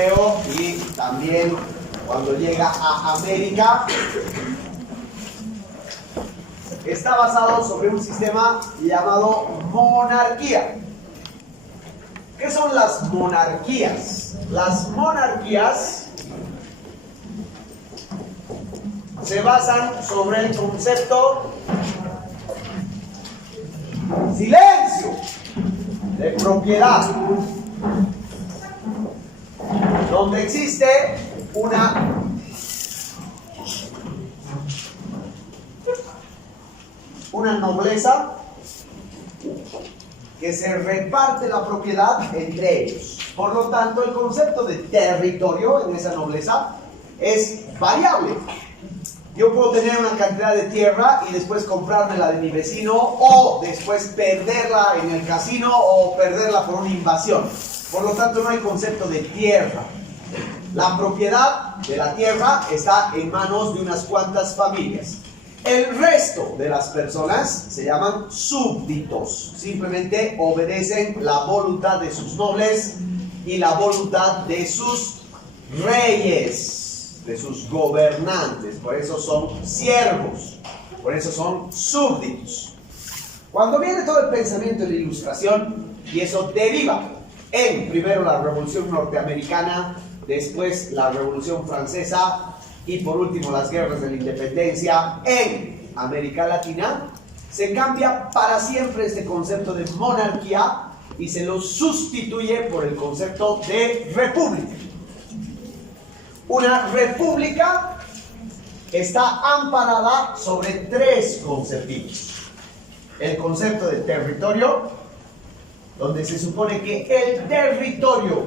europeo y también cuando llega a América, está basado sobre un sistema llamado monarquía. ¿Qué son las monarquías? Las monarquías se basan sobre el concepto silencio de propiedad, donde existe una nobleza que se reparte la propiedad entre ellos. Por lo tanto, el concepto de territorio en esa nobleza es variable. Yo puedo tener una cantidad de tierra y después comprármela de mi vecino, o después perderla en el casino, o perderla por una invasión. Por lo tanto, no hay concepto de tierra. La propiedad de la tierra está en manos de unas cuantas familias. El resto de las personas se llaman súbditos. Simplemente obedecen la voluntad de sus nobles y la voluntad de sus reyes, de sus gobernantes. Por eso son siervos, por eso son súbditos. Cuando viene todo el pensamiento de la Ilustración, y eso deriva en primero la Revolución Norteamericana, después la Revolución Francesa y por último las guerras de la independencia en América Latina, se cambia para siempre este concepto de monarquía y se lo sustituye por el concepto de república. Una república está amparada sobre tres conceptos. El concepto de territorio, donde se supone que el territorio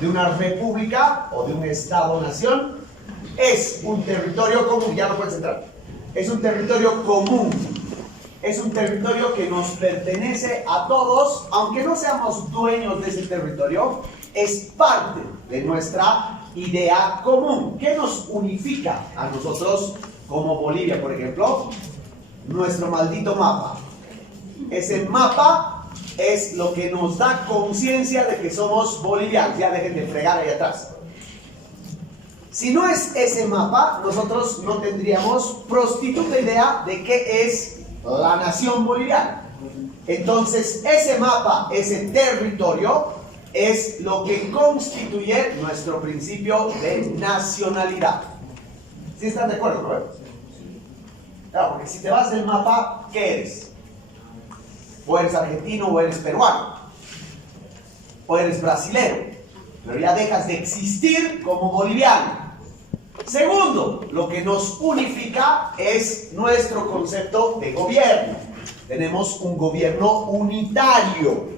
de una república o de un estado-nación es un territorio común. Ya no puedes entrar. Es un territorio común. Es un territorio que nos pertenece a todos, aunque no seamos dueños de ese territorio, es parte de nuestra idea común. ¿Qué nos unifica a nosotros como Bolivia, por ejemplo? Nuestro maldito mapa. Ese mapa es lo que nos da conciencia de que somos bolivianos. Ya dejen de fregar ahí atrás. Si no es ese mapa, nosotros no tendríamos prostituta idea de qué es la nación boliviana. Entonces, ese mapa, ese territorio, es lo que constituye nuestro principio de nacionalidad. ¿Sí están de acuerdo, no? Claro, porque si te vas del mapa, ¿qué eres? O eres argentino o eres peruano, o eres brasilero, pero ya dejas de existir como boliviano. Segundo, lo que nos unifica es nuestro concepto de gobierno. Tenemos un gobierno unitario,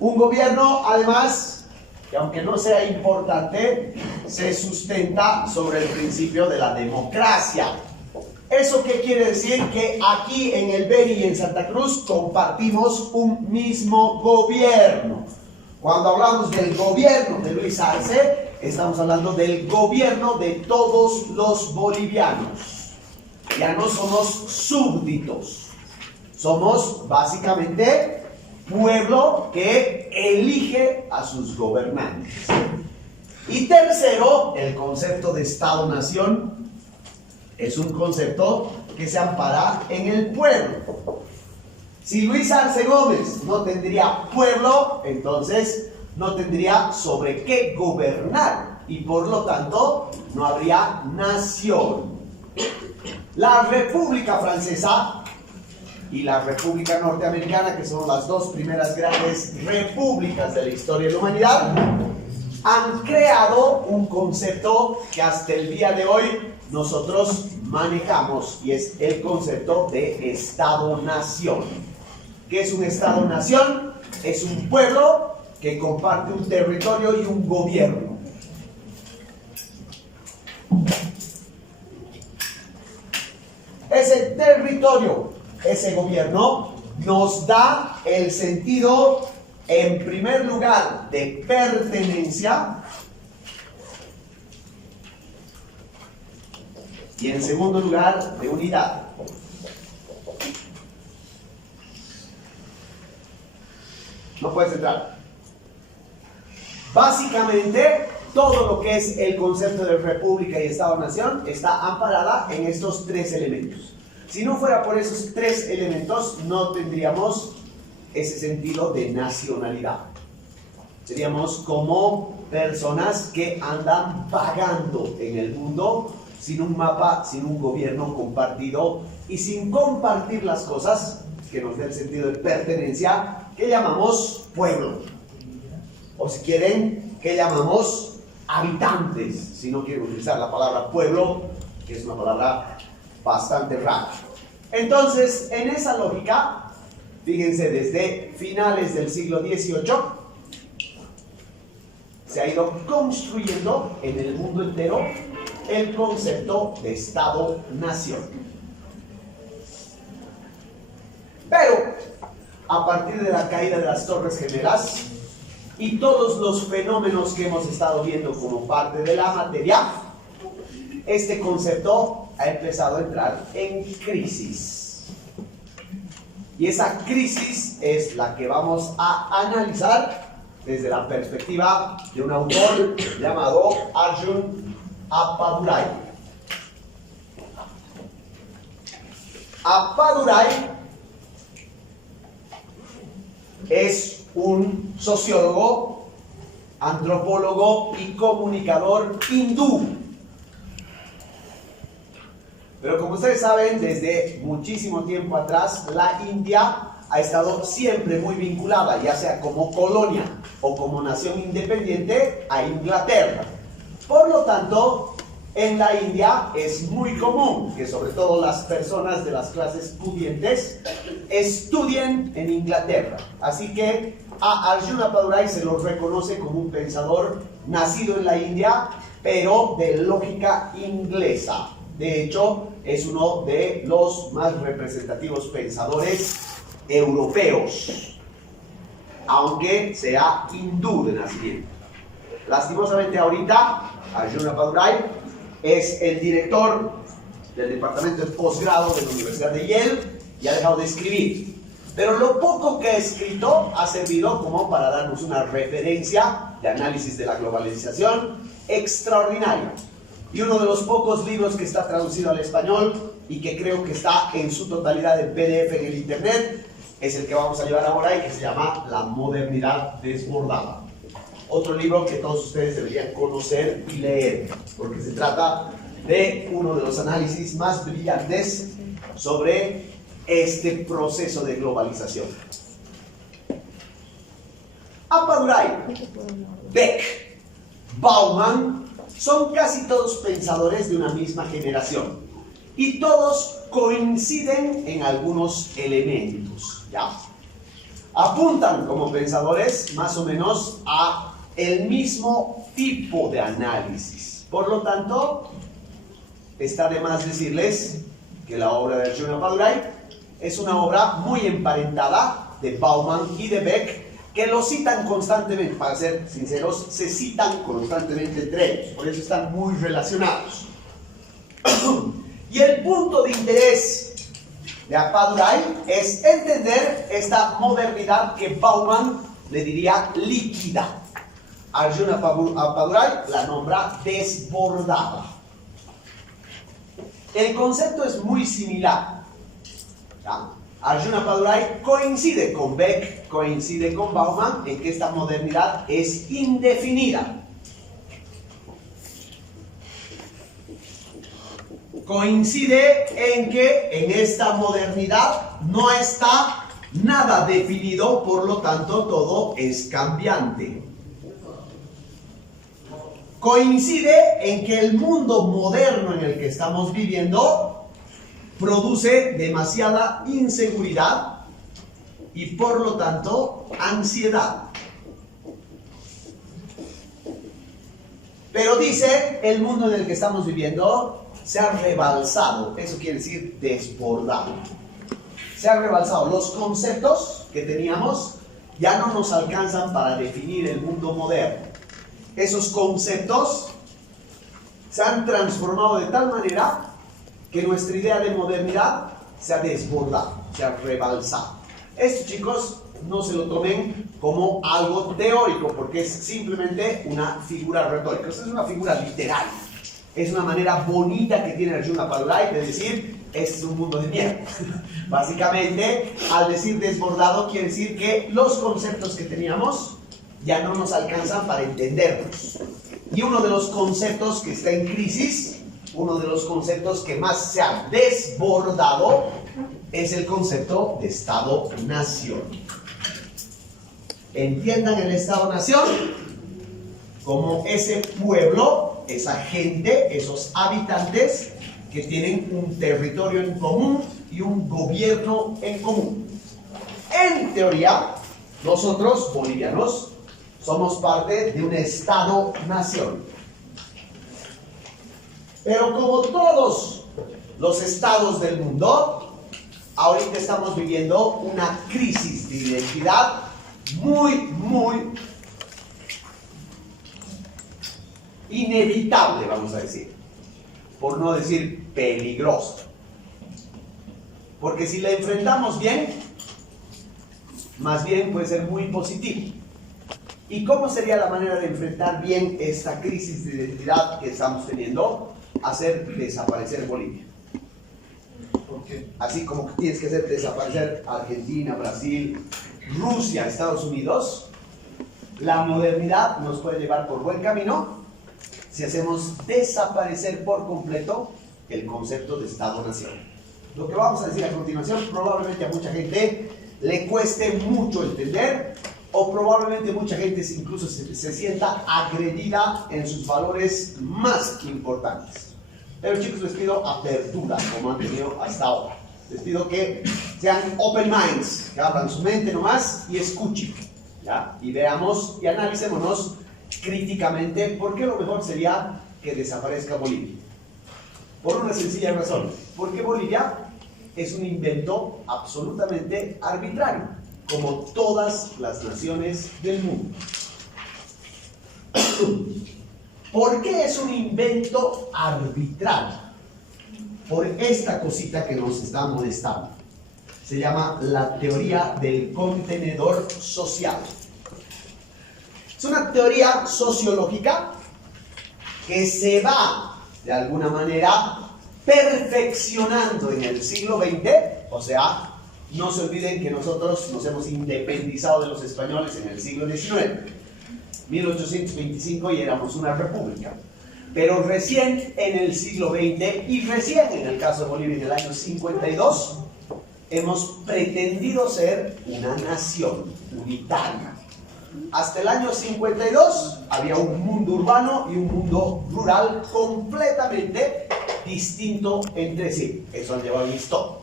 un gobierno además que, aunque no sea importante, se sustenta sobre el principio de la democracia. ¿Eso qué quiere decir? Que aquí en el Beni y en Santa Cruz compartimos un mismo gobierno. Cuando hablamos del gobierno de Luis Arce, estamos hablando del gobierno de todos los bolivianos. Ya no somos súbditos. Somos básicamente pueblo que elige a sus gobernantes. Y tercero, el concepto de Estado-Nación es un concepto que se ampara en el pueblo. Si Luis Arce Gómez no tendría pueblo, entonces no tendría sobre qué gobernar y por lo tanto no habría nación. La República Francesa y la República Norteamericana, que son las dos primeras grandes repúblicas de la historia de la humanidad, han creado un concepto que hasta el día de hoy nosotros manejamos, y es el concepto de Estado-Nación. ¿Qué es un Estado-Nación? Es un pueblo que comparte un territorio y un gobierno. Ese territorio, ese gobierno, nos da el sentido, en primer lugar, de pertenencia, y en segundo lugar, de unidad. No puedes entrar. Básicamente, todo lo que es el concepto de república y Estado-nación está amparada en estos tres elementos. Si no fuera por esos tres elementos, no tendríamos ese sentido de nacionalidad. Seríamos como personas que andan vagando en el mundo sin un mapa, sin un gobierno compartido y sin compartir las cosas que nos den sentido de pertenencia, que llamamos pueblo. O si quieren, que llamamos habitantes, si no quieren utilizar la palabra pueblo, que es una palabra bastante rara. Entonces, en esa lógica, fíjense, desde finales del siglo XVIII, se ha ido construyendo en el mundo entero el concepto de Estado-nación. Pero, a partir de la caída de las Torres Gemelas y todos los fenómenos que hemos estado viendo como parte de la materia, este concepto ha empezado a entrar en crisis. Y esa crisis es la que vamos a analizar desde la perspectiva de un autor llamado Arjun Appadurai. Appadurai es un sociólogo, antropólogo y comunicador hindú. Pero como ustedes saben, desde muchísimo tiempo atrás, la India ha estado siempre muy vinculada, ya sea como colonia o como nación independiente, a Inglaterra. Por lo tanto, en la India es muy común que sobre todo las personas de las clases pudientes estudien en Inglaterra. Así que a Arjun Appadurai se lo reconoce como un pensador nacido en la India, pero de lógica inglesa. De hecho, es uno de los más representativos pensadores europeos, aunque sea hindú de nacimiento. Lastimosamente ahorita, Arjun Appadurai es el director del departamento de posgrado de la Universidad de Yale y ha dejado de escribir. Pero lo poco que ha escrito ha servido como para darnos una referencia de análisis de la globalización extraordinaria. Y uno de los pocos libros que está traducido al español y que creo que está en su totalidad en PDF en el internet es el que vamos a llevar ahora y que se llama La modernidad desbordada. Otro libro que todos ustedes deberían conocer y leer, porque se trata de uno de los análisis más brillantes sobre este proceso de globalización. Appadurai, Beck, Bauman son casi todos pensadores de una misma generación y todos coinciden en algunos elementos, ¿ya? Apuntan como pensadores más o menos a el mismo tipo de análisis. Por lo tanto, está de más decirles que la obra de Arjun Appadurai es una obra muy emparentada de Bauman y de Beck, que lo citan constantemente. Para ser sinceros, se citan constantemente entre ellos, por eso están muy relacionados. Y el punto de interés de Appadurai es entender esta modernidad que Bauman le diría líquida. Arjun Appadurai la nombra desbordada. El concepto es muy similar, ¿ya? Arjun Appadurai coincide con Beck, coincide con Bauman en que esta modernidad es indefinida. Coincide en que en esta modernidad no está nada definido, por lo tanto todo es cambiante. Coincide en que el mundo moderno en el que estamos viviendo produce demasiada inseguridad y por lo tanto ansiedad. Pero dice, el mundo en el que estamos viviendo se ha rebalsado, eso quiere decir desbordado. Se ha rebalsado. Los conceptos que teníamos ya no nos alcanzan para definir el mundo moderno. Esos conceptos se han transformado de tal manera que nuestra idea de modernidad se ha desbordado, se ha rebalsado. Esto, chicos, no se lo tomen como algo teórico, porque es simplemente una figura retórica. Es una figura literaria. Es una manera bonita que tiene Arjuna Parulai de decir, este es un mundo de mierda. Básicamente, al decir desbordado, quiere decir que los conceptos que teníamos ya no nos alcanzan para entenderlos. Y uno de los conceptos que está en crisis, uno de los conceptos que más se ha desbordado, es el concepto de Estado-Nación. Entiendan el Estado-Nación como ese pueblo, esa gente, esos habitantes que tienen un territorio en común y un gobierno en común. En teoría, nosotros, bolivianos, somos parte de un Estado-Nación. Pero como todos los estados del mundo, ahorita estamos viviendo una crisis de identidad muy inevitable, vamos a decir, por no decir peligroso. Porque si la enfrentamos bien, más bien puede ser muy positivo. ¿Y cómo sería la manera de enfrentar bien esta crisis de identidad que estamos teniendo? Hacer desaparecer Bolivia. ¿Por qué? Así como que tienes que hacer desaparecer Argentina, Brasil, Rusia, Estados Unidos, la modernidad nos puede llevar por buen camino si hacemos desaparecer por completo el concepto de Estado-Nación. Lo que vamos a decir a continuación probablemente a mucha gente le cueste mucho entender, o probablemente mucha gente incluso se sienta agredida en sus valores más importantes. Pero chicos, les pido apertura como han tenido hasta ahora. Les pido que sean open minds, que abran su mente nomás y escuchen, ¿ya? Y veamos y analicémonos críticamente por qué lo mejor sería que desaparezca Bolivia. Por una sencilla razón, porque Bolivia es un invento absolutamente arbitrario, como todas las naciones del mundo. ¿Por qué es un invento arbitrario? Por esta cosita que nos está molestando. Se llama la teoría del contenedor social. Es una teoría sociológica que se va, de alguna manera, perfeccionando en el siglo XX. O sea, no se olviden que nosotros nos hemos independizado de los españoles en el siglo XIX. 1825 y éramos una república. Pero recién en el siglo XX y recién en el caso de Bolivia en el año 52, hemos pretendido ser una nación unitaria. Hasta el año 52 había un mundo urbano y un mundo rural completamente distinto entre sí. Eso han llevado listo.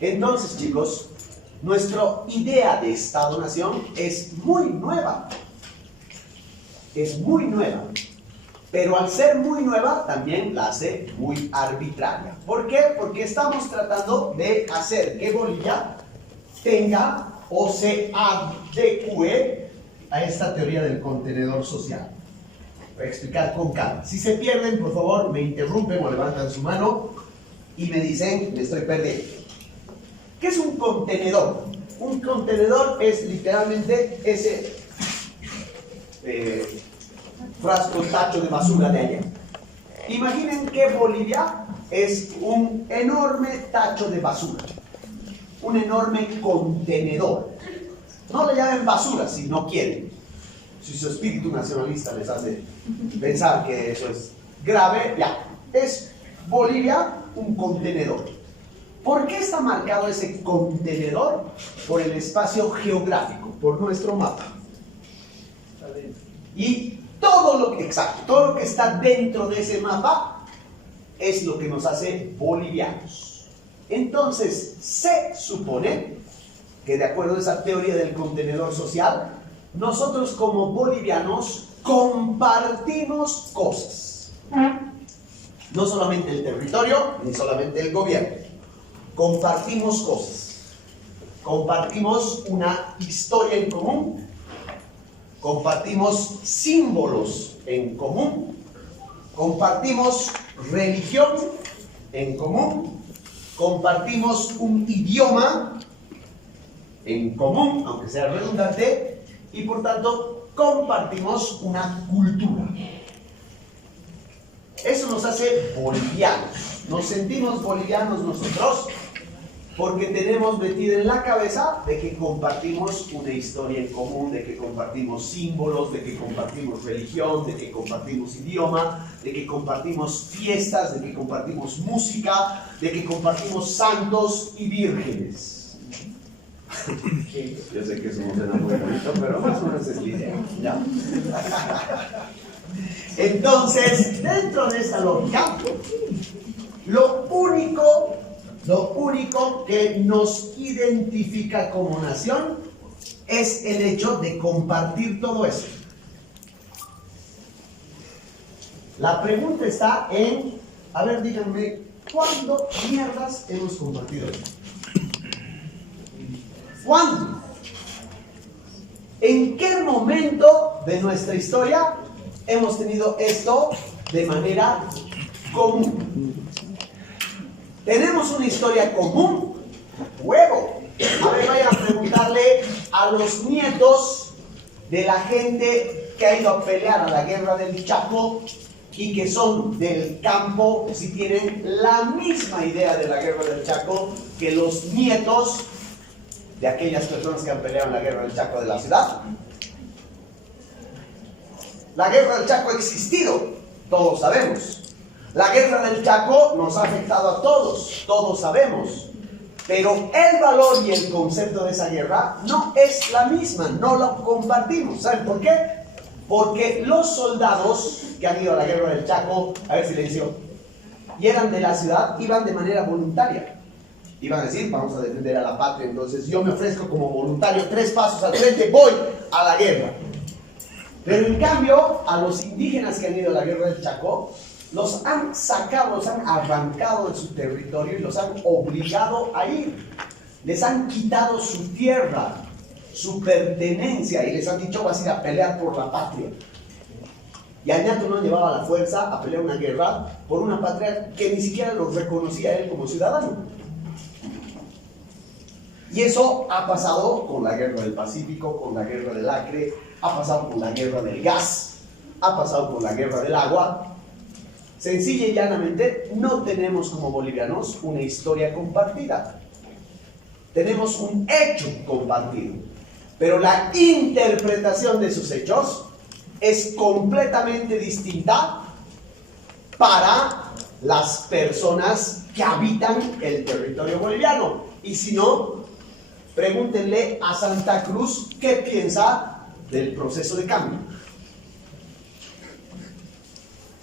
Entonces, chicos, nuestra idea de Estado-Nación es muy nueva. Es muy nueva. Pero al ser muy nueva, también la hace muy arbitraria. ¿Por qué? Porque estamos tratando de hacer que Bolivia tenga o se adecue a esta teoría del contenedor social. Voy a explicar con calma. Si se pierden, por favor, me interrumpen o levantan su mano y me dicen, me estoy perdiendo. ¿Qué es un contenedor? Un contenedor es literalmente ese frasco, tacho de basura de allá. Imaginen que Bolivia es un enorme tacho de basura, un enorme contenedor. No le llamen basura si no quieren. Si su espíritu nacionalista les hace pensar que eso es grave, ya. Es Bolivia un contenedor. ¿Por qué está marcado ese contenedor? Por el espacio geográfico, por nuestro mapa. Y todo lo que está dentro de ese mapa es lo que nos hace bolivianos. Entonces, se supone que de acuerdo a esa teoría del contenedor social, nosotros como bolivianos compartimos cosas. No solamente el territorio, ni solamente el gobierno. Compartimos cosas. Compartimos una historia en común. Compartimos símbolos en común. Compartimos religión en común. Compartimos un idioma en común, aunque sea redundante. y por tanto compartimos una cultura. Eso nos hace bolivianos. Nos sentimos bolivianos nosotros porque tenemos metido en la cabeza de que compartimos una historia en común, de que compartimos símbolos, de que compartimos religión, de que compartimos idioma, de que compartimos fiestas, de que compartimos música, de que compartimos santos y vírgenes. Yo sé que eso no suena muy bonito, pero más o menos es la idea, ¿ya? Entonces, dentro de esta lógica, lo único que nos identifica como nación es el hecho de compartir todo eso. La pregunta está en, a ver, díganme, ¿cuándo mierdas hemos compartido esto? ¿Cuándo? ¿En qué momento de nuestra historia hemos tenido esto de manera común? ¿Tenemos una historia común? ¡Huevo! A ver, vayan a preguntarle a los nietos de la gente que ha ido a pelear a la guerra del Chaco y que son del campo, si tienen la misma idea de la guerra del Chaco que los nietos de aquellas personas que han peleado en la guerra del Chaco de la ciudad. La guerra del Chaco ha existido, todos sabemos. La guerra del Chaco nos ha afectado a todos, todos sabemos. Pero el valor y el concepto de esa guerra no es la misma, no lo compartimos. ¿Saben por qué? Porque los soldados que han ido a la guerra del Chaco, a ver, silencio, y eran de la ciudad, iban de manera voluntaria. Iban a decir, vamos a defender a la patria, entonces yo me ofrezco como voluntario, 3 pasos al frente, voy a la guerra. Pero en cambio, a los indígenas que han ido a la guerra del Chaco, los han sacado, los han arrancado de su territorio y los han obligado a ir. Les han quitado su tierra, su pertenencia, y les han dicho, vas a ir a pelear por la patria. Y Añato no llevaba la fuerza a pelear una guerra por una patria que ni siquiera los reconocía a él como ciudadano. Y eso ha pasado con la guerra del Pacífico, con la guerra del Acre, ha pasado con la guerra del gas, ha pasado con la guerra del agua. Sencilla y llanamente, no tenemos como bolivianos una historia compartida. Tenemos un hecho compartido. Pero la interpretación de esos hechos es completamente distinta para las personas que habitan el territorio boliviano. Y si no, pregúntenle a Santa Cruz qué piensa del proceso de cambio.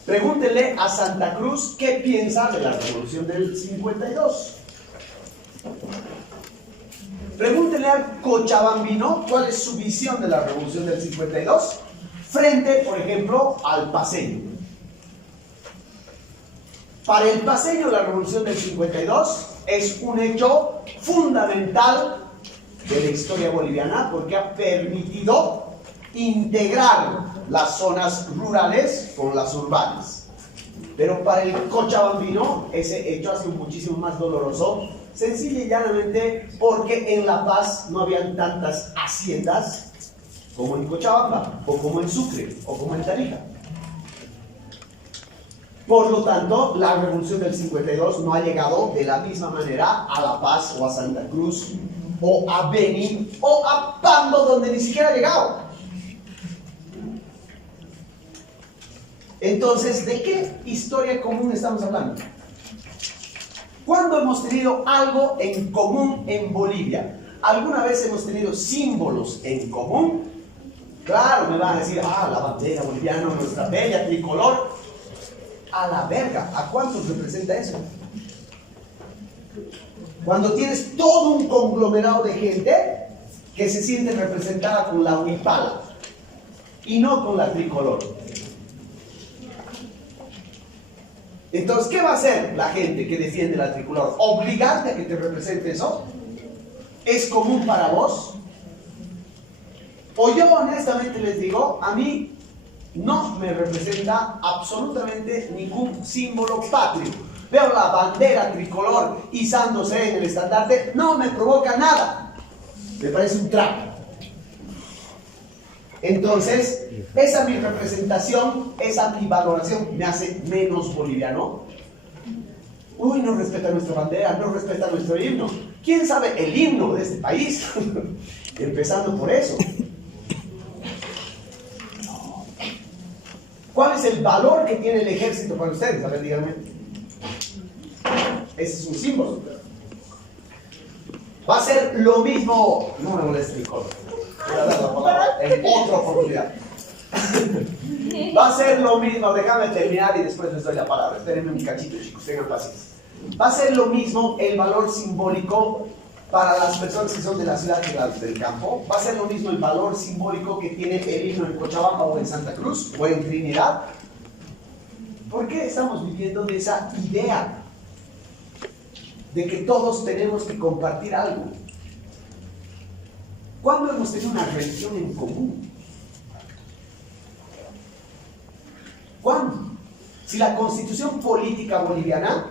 Pregúntenle a Santa Cruz qué piensa de la revolución del 52. Pregúntenle al cochabambino cuál es su visión de la revolución del 52 frente, por ejemplo, al paceño. Para el paceño, la revolución del 52 es un hecho fundamental de la historia boliviana porque ha permitido integrar las zonas rurales con las urbanas. Pero para el cochabambino ese hecho ha sido muchísimo más doloroso, sencilla y llanamente porque en La Paz no habían tantas haciendas como en Cochabamba, o como en Sucre, o como en Tarija. Por lo tanto, la revolución del 52 no ha llegado de la misma manera a La Paz o a Santa Cruz o a Beni o a Pando, donde ni siquiera ha llegado. Entonces, ¿de qué historia común estamos hablando? ¿Cuándo hemos tenido algo en común en Bolivia? ¿Alguna vez hemos tenido símbolos en común? Claro, me van a decir, la bandera boliviana, nuestra bella tricolor. A la verga, ¿a cuántos representa eso? Cuando tienes todo un conglomerado de gente que se siente representada con la huipala y no con la tricolor. Entonces, ¿qué va a hacer la gente que defiende la tricolor? ¿Obligarte a que te represente eso? ¿Es común para vos? O yo honestamente les digo, a mí no me representa absolutamente ningún símbolo patrio. Veo la bandera tricolor izándose en el estandarte, no me provoca nada. Me parece un trapo. Entonces, esa mi representación, esa mi valoración me hace menos boliviano. Uy, no respeta nuestra bandera, no respeta nuestro himno. ¿Quién sabe el himno de este país? Empezando por eso. ¿Cuál es el valor que tiene el ejército para ustedes? A ver, díganme. Ese es un símbolo. Va a ser lo mismo. No me moleste mi color. Voy a dar la palabra en otra oportunidad. Va a ser lo mismo. Déjame terminar y después les doy la palabra. Espérenme un cachito, chicos. Tengan paciencia. Va a ser lo mismo el valor simbólico para las personas que son de la ciudad que las del campo. Va a ser lo mismo el valor simbólico que tiene el himno en Cochabamba o en Santa Cruz o en Trinidad. ¿Por qué estamos viviendo de esa idea de que todos tenemos que compartir algo? ¿Cuándo hemos tenido una religión en común? ¿Cuándo? Si la constitución política boliviana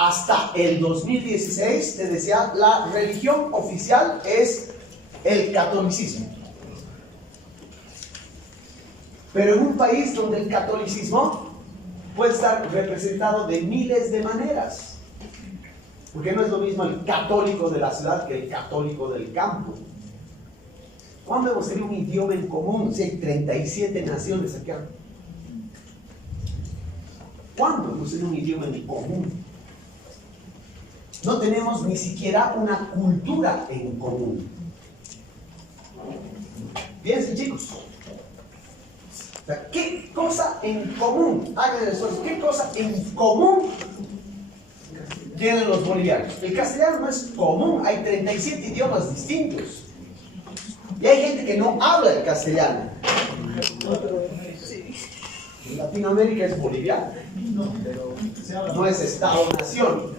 hasta el 2016 te decía la religión oficial es el catolicismo. Pero en un país donde el catolicismo puede estar representado de miles de maneras. Porque no es lo mismo el católico de la ciudad que el católico del campo. ¿Cuándo hemos tenido un idioma en común? Si hay 37 naciones aquí. ¿Cuándo hemos tenido un idioma en común? No tenemos ni siquiera una cultura en común. Piensen, chicos. O sea, ¿qué cosa en común? Hagan el esfuerzo. ¿Qué cosa en común tienen los bolivianos? El castellano no es común. Hay 37 idiomas distintos. Y hay gente que no habla el castellano. En Latinoamérica es boliviano. No es Estado-nación.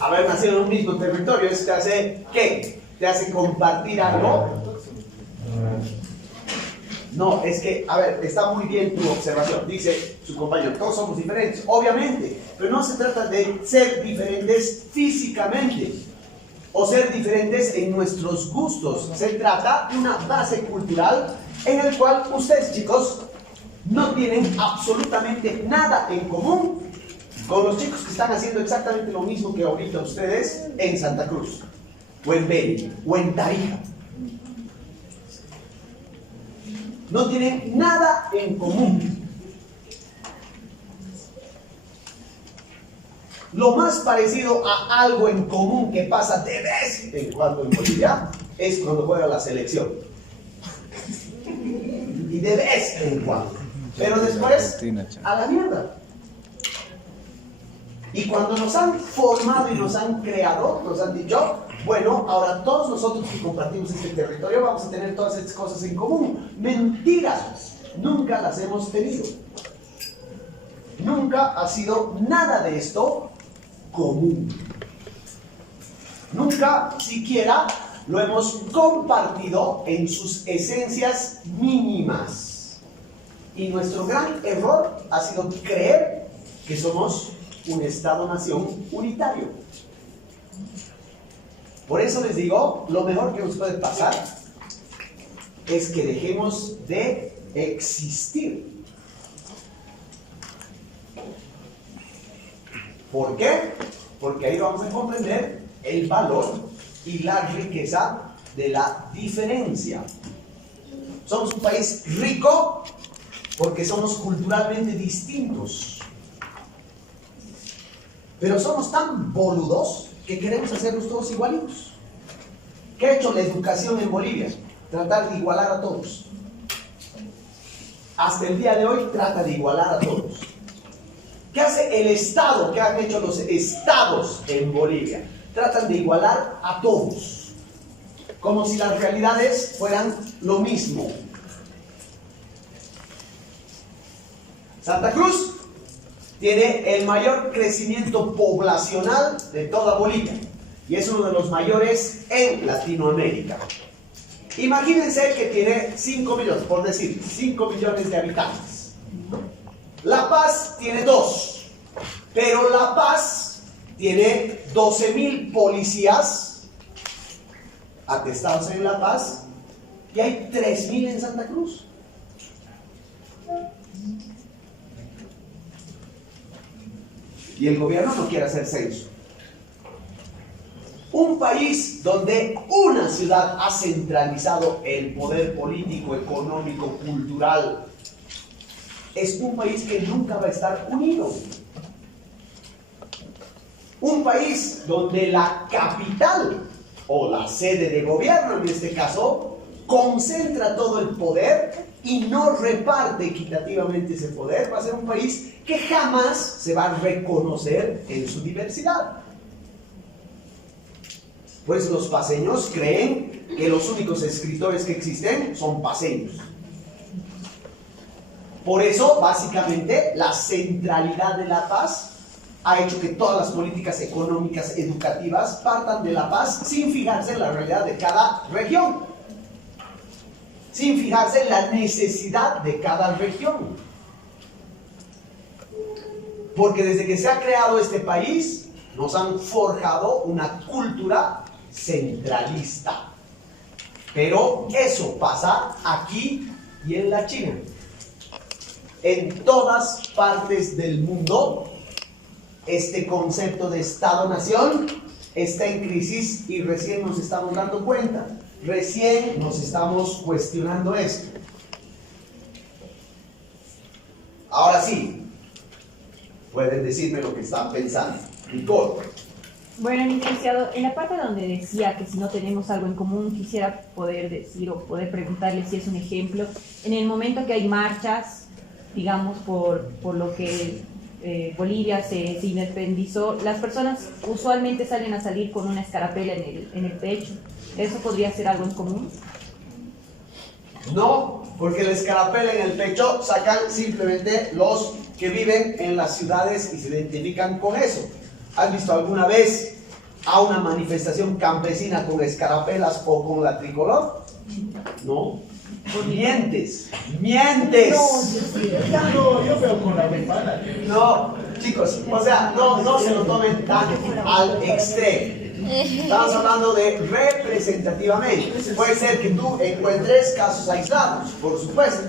Haber nacido en un mismo territorio, ¿eso te hace qué? ¿Te hace compartir algo? No, es que, a ver, está muy bien tu observación. Dice su compañero, todos somos diferentes, obviamente, pero no se trata de ser diferentes físicamente o ser diferentes en nuestros gustos. Se trata de una base cultural en el cual ustedes, chicos, no tienen absolutamente nada en común con los chicos que están haciendo exactamente lo mismo que ahorita ustedes en Santa Cruz, o en Beni, o en Tarija. No tienen nada en común. Lo más parecido a algo en común que pasa de vez en cuando en Bolivia es cuando juega la selección. Y de vez en cuando. Pero después, a la mierda. Y cuando nos han formado y nos han creado, nos han dicho, bueno, ahora todos nosotros que compartimos este territorio vamos a tener todas estas cosas en común. Mentiras, nunca las hemos tenido. Nunca ha sido nada de esto común. Nunca siquiera lo hemos compartido en sus esencias mínimas. Y nuestro gran error ha sido creer que somos un Estado-nación unitario. Por eso les digo, lo mejor que nos puede pasar es que dejemos de existir. ¿Por qué? Porque ahí vamos a comprender el valor y la riqueza de la diferencia. Somos un país rico porque somos culturalmente distintos. Pero somos tan boludos que queremos hacernos todos igualitos. ¿Qué ha hecho la educación en Bolivia? Tratar de igualar a todos. Hasta el día de hoy trata de igualar a todos. ¿Qué hace el Estado? ¿Qué han hecho los estados en Bolivia? Tratan de igualar a todos. Como si las realidades fueran lo mismo. Santa Cruz tiene el mayor crecimiento poblacional de toda Bolivia y es uno de los mayores en Latinoamérica. Imagínense que tiene 5 millones, por decir, 5 millones de habitantes. La Paz tiene 2, pero La Paz tiene 12.000 policías atestados en La Paz y hay 3.000 en Santa Cruz. Y el gobierno no quiere hacer censo. Un país donde una ciudad ha centralizado el poder político, económico, cultural, es un país que nunca va a estar unido. Un país donde la capital, o la sede de gobierno en este caso, concentra todo el poder y no reparte equitativamente ese poder, va a ser un país que jamás se va a reconocer en su diversidad. Pues los paceños creen que los únicos escritores que existen son paceños. Por eso, básicamente, la centralidad de La Paz ha hecho que todas las políticas económicas educativas partan de La Paz sin fijarse en la realidad de cada región, sin fijarse en la necesidad de cada región. Porque desde que se ha creado este país, nos han forjado una cultura centralista. Pero eso pasa aquí y en la China. En todas partes del mundo, este concepto de Estado-Nación está en crisis y recién nos estamos dando cuenta. Recién nos estamos cuestionando esto. Ahora sí, pueden decirme lo que están pensando. Nicole. Bueno, licenciado, en la parte donde decía que si no tenemos algo en común, quisiera poder decir o poder preguntarle si es un ejemplo. En el momento que hay marchas, digamos, por lo que Bolivia se independizó, las personas usualmente salen a salir con una escarapela en el pecho. ¿Eso podría ser algo en común? No, porque la escarapela en el pecho sacan simplemente los que viven en las ciudades y se identifican con eso. ¿Has visto alguna vez a una manifestación campesina con escarapelas o con la tricolor? No. Mientes. No, yo veo con la ventana. No, chicos, o sea, no se lo tomen tan al extremo. Estamos hablando de representativamente. Puede ser que tú encuentres casos aislados, por supuesto.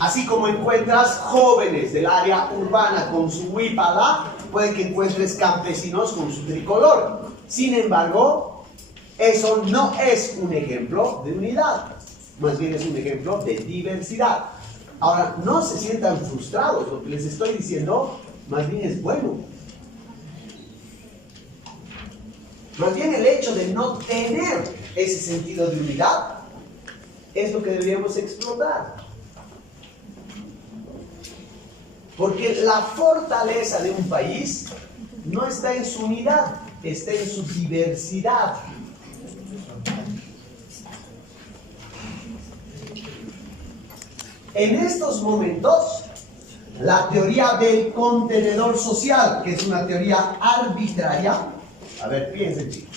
Así como encuentras jóvenes del área urbana con su huipala, puede que encuentres campesinos con su tricolor. Sin embargo, eso no es un ejemplo de unidad, más bien es un ejemplo de diversidad. Ahora, no se sientan frustrados, lo que les estoy diciendo más bien es bueno. Más bien el hecho de no tener ese sentido de unidad es lo que deberíamos explotar. Porque la fortaleza de un país no está en su unidad, está en su diversidad. En estos momentos, la teoría del contenedor social, que es una teoría arbitraria, a ver, piensen chicos,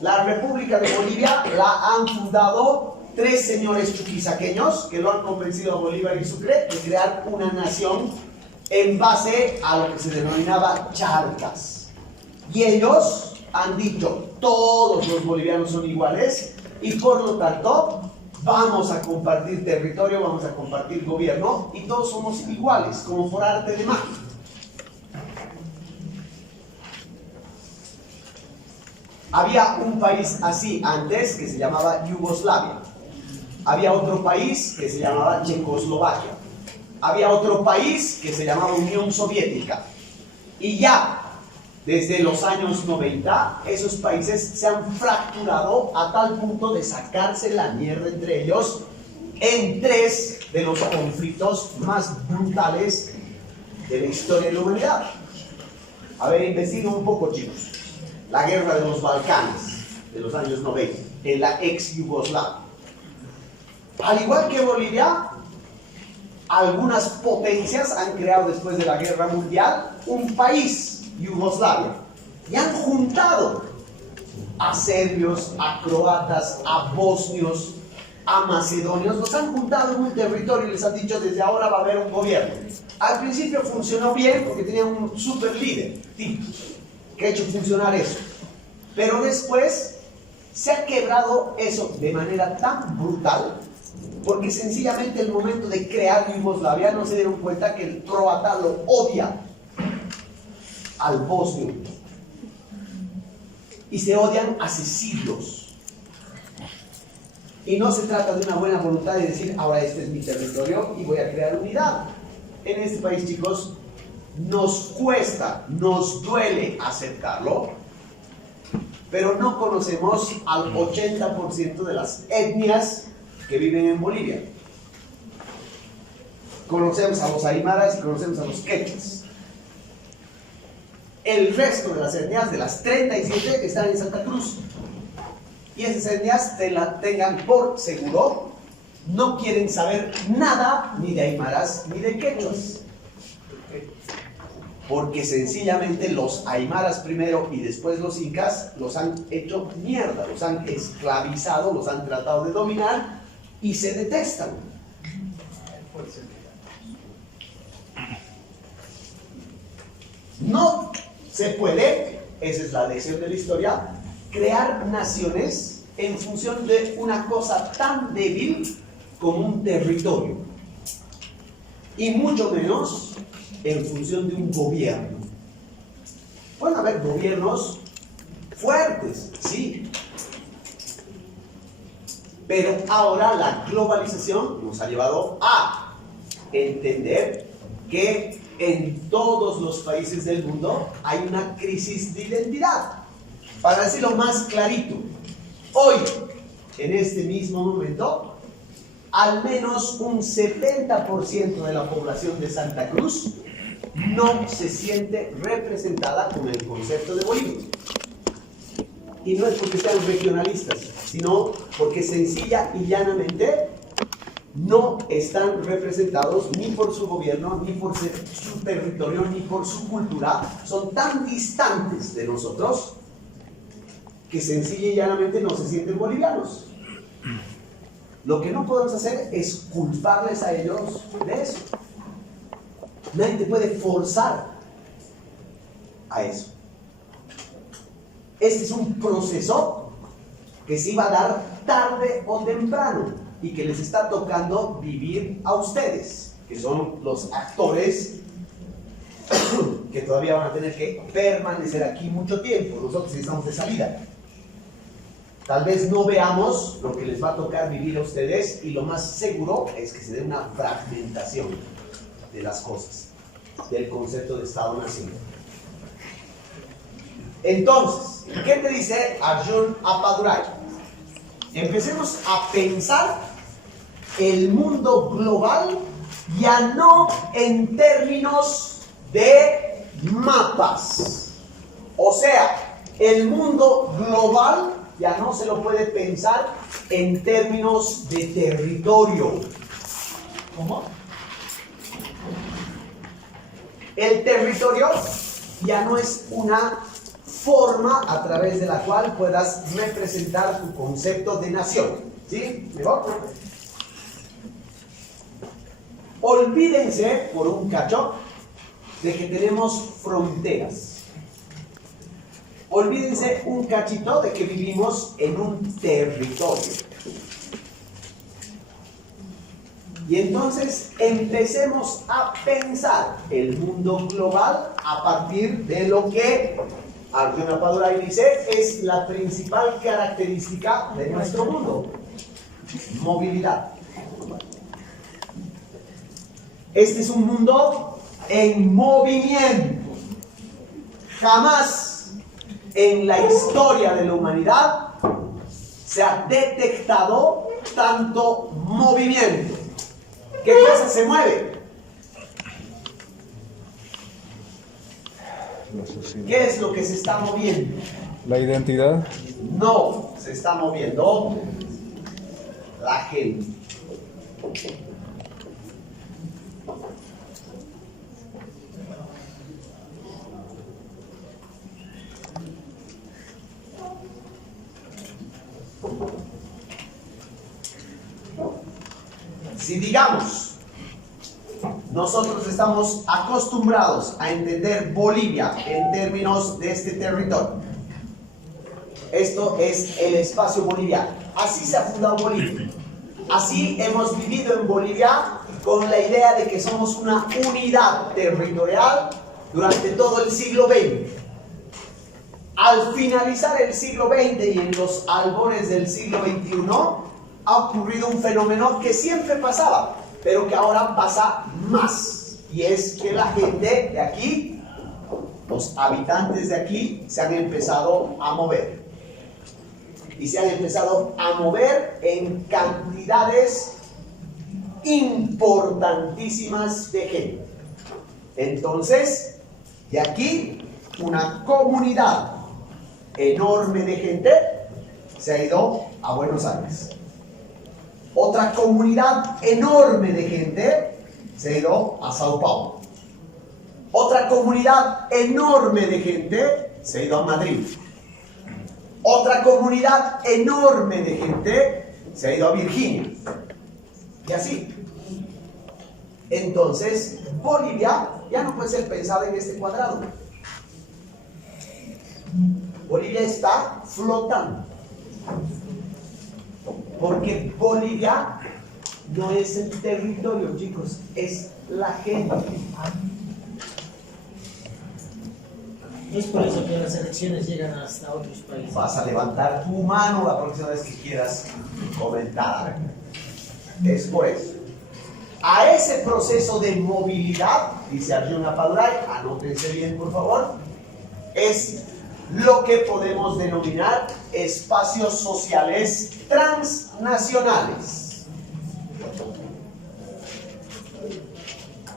la República de Bolivia la han fundado 3 señores chuquisaqueños que lo han convencido a Bolívar y Sucre de crear una nación en base a lo que se denominaba charcas. Y ellos han dicho, todos los bolivianos son iguales y por lo tanto vamos a compartir territorio, vamos a compartir gobierno y todos somos iguales, como por arte de magia. Había un país así antes que se llamaba Yugoslavia. Había otro país que se llamaba Checoslovaquia. Había otro país que se llamaba Unión Soviética. Y ya desde los años 90, esos países se han fracturado a tal punto de sacarse la mierda entre ellos en 3 de los conflictos más brutales de la historia de la humanidad. A ver, investiguen un poco, chicos. La guerra de los Balcanes, de los años 90, en la ex Yugoslavia. Al igual que Bolivia, algunas potencias han creado después de la guerra mundial un país, Yugoslavia, y han juntado a serbios, a croatas, a bosnios, a macedonios, los han juntado en un territorio y les han dicho desde ahora va a haber un gobierno. Al principio funcionó bien porque tenían un super líder, tipo, que ha hecho funcionar eso. Pero después Se ha quebrado eso de manera tan brutal porque sencillamente el momento de crear Yugoslavia no se dieron cuenta que el croata lo odia al bosnio y se odian hace siglos. Y no se trata de una buena voluntad de decir, ahora este es mi territorio y voy a crear unidad. En este país, chicos, nos cuesta, nos duele aceptarlo, pero no conocemos al 80% de las etnias que viven en Bolivia. Conocemos a los aymaras y conocemos a los quechuas. El resto de las etnias, de las 37, están en Santa Cruz. Y esas etnias, tengan por seguro, no quieren saber nada ni de aymaras ni de quechuas. Porque sencillamente los aymaras primero y después los incas los han hecho mierda, los han esclavizado, los han tratado de dominar y se detestan. No se puede, esa es la lección de la historia, crear naciones en función de una cosa tan débil como un territorio. Y mucho menos en función de un gobierno. Pueden haber gobiernos fuertes, sí. Pero ahora la globalización nos ha llevado a entender que en todos los países del mundo hay una crisis de identidad. Para decirlo más clarito, hoy, en este mismo momento, al menos un 70% de la población de Santa Cruz no se siente representada con el concepto de Bolivia. Y no es porque sean regionalistas, sino porque sencilla y llanamente no están representados ni por su gobierno, ni por su territorio, ni por su cultura. Son tan distantes de nosotros que sencilla y llanamente no se sienten bolivianos. Lo que no podemos hacer es culparles a ellos de eso. Nadie te puede forzar a eso. Este es un proceso que se iba a dar tarde o temprano y que les está tocando vivir a ustedes, que son los actores que todavía van a tener que permanecer aquí mucho tiempo. Nosotros estamos de salida. Tal vez no veamos lo que les va a tocar vivir a ustedes y lo más seguro es que se dé una fragmentación de las cosas, del concepto de Estado-Nación. Entonces, ¿qué te dice Arjun Appadurai? Empecemos a pensar el mundo global ya no en términos de mapas. O sea, el mundo global ya no se lo puede pensar en términos de territorio. ¿Cómo? El territorio ya no es una forma a través de la cual puedas representar tu concepto de nación. ¿Sí? ¿Mejor? Olvídense por un cacho de que tenemos fronteras. Olvídense un cachito de que vivimos en un territorio. Y entonces empecemos a pensar el mundo global a partir de lo que Arjun Appadurai dice es la principal característica de nuestro mundo: movilidad. Este es un mundo en movimiento. Jamás en la historia de la humanidad se ha detectado tanto movimiento. ¿Qué cosa se mueve? ¿Qué es lo que se está moviendo? La identidad. No, se está moviendo la gente. Si digamos, nosotros estamos acostumbrados a entender Bolivia en términos de este territorio, Esto es el espacio boliviano. Así se ha fundado Bolivia. Así hemos vivido en Bolivia con la idea de que somos una unidad territorial durante todo el siglo XX. Al finalizar el siglo XX y en los albores del siglo XXI, ha ocurrido un fenómeno que siempre pasaba, pero que ahora pasa más. Y es que la gente de aquí, los habitantes de aquí, se han empezado a mover. Y se han empezado a mover en cantidades importantísimas de gente. Entonces, de aquí, una comunidad enorme de gente se ha ido a Buenos Aires. Otra comunidad enorme de gente se ha ido a Sao Paulo. Otra comunidad enorme de gente se ha ido a Madrid. Otra comunidad enorme de gente se ha ido a Virginia. Y así. Entonces, Bolivia ya no puede ser pensada en este cuadrado. Bolivia está flotando. Porque Bolivia no es el territorio, chicos, es la gente. Es por eso que las elecciones llegan hasta otros países. Vas a levantar tu mano la próxima vez que quieras comentar. Después, a ese proceso de movilidad, dice Arjuna Padurai, anótense bien por favor, es lo que podemos denominar espacios sociales transnacionales.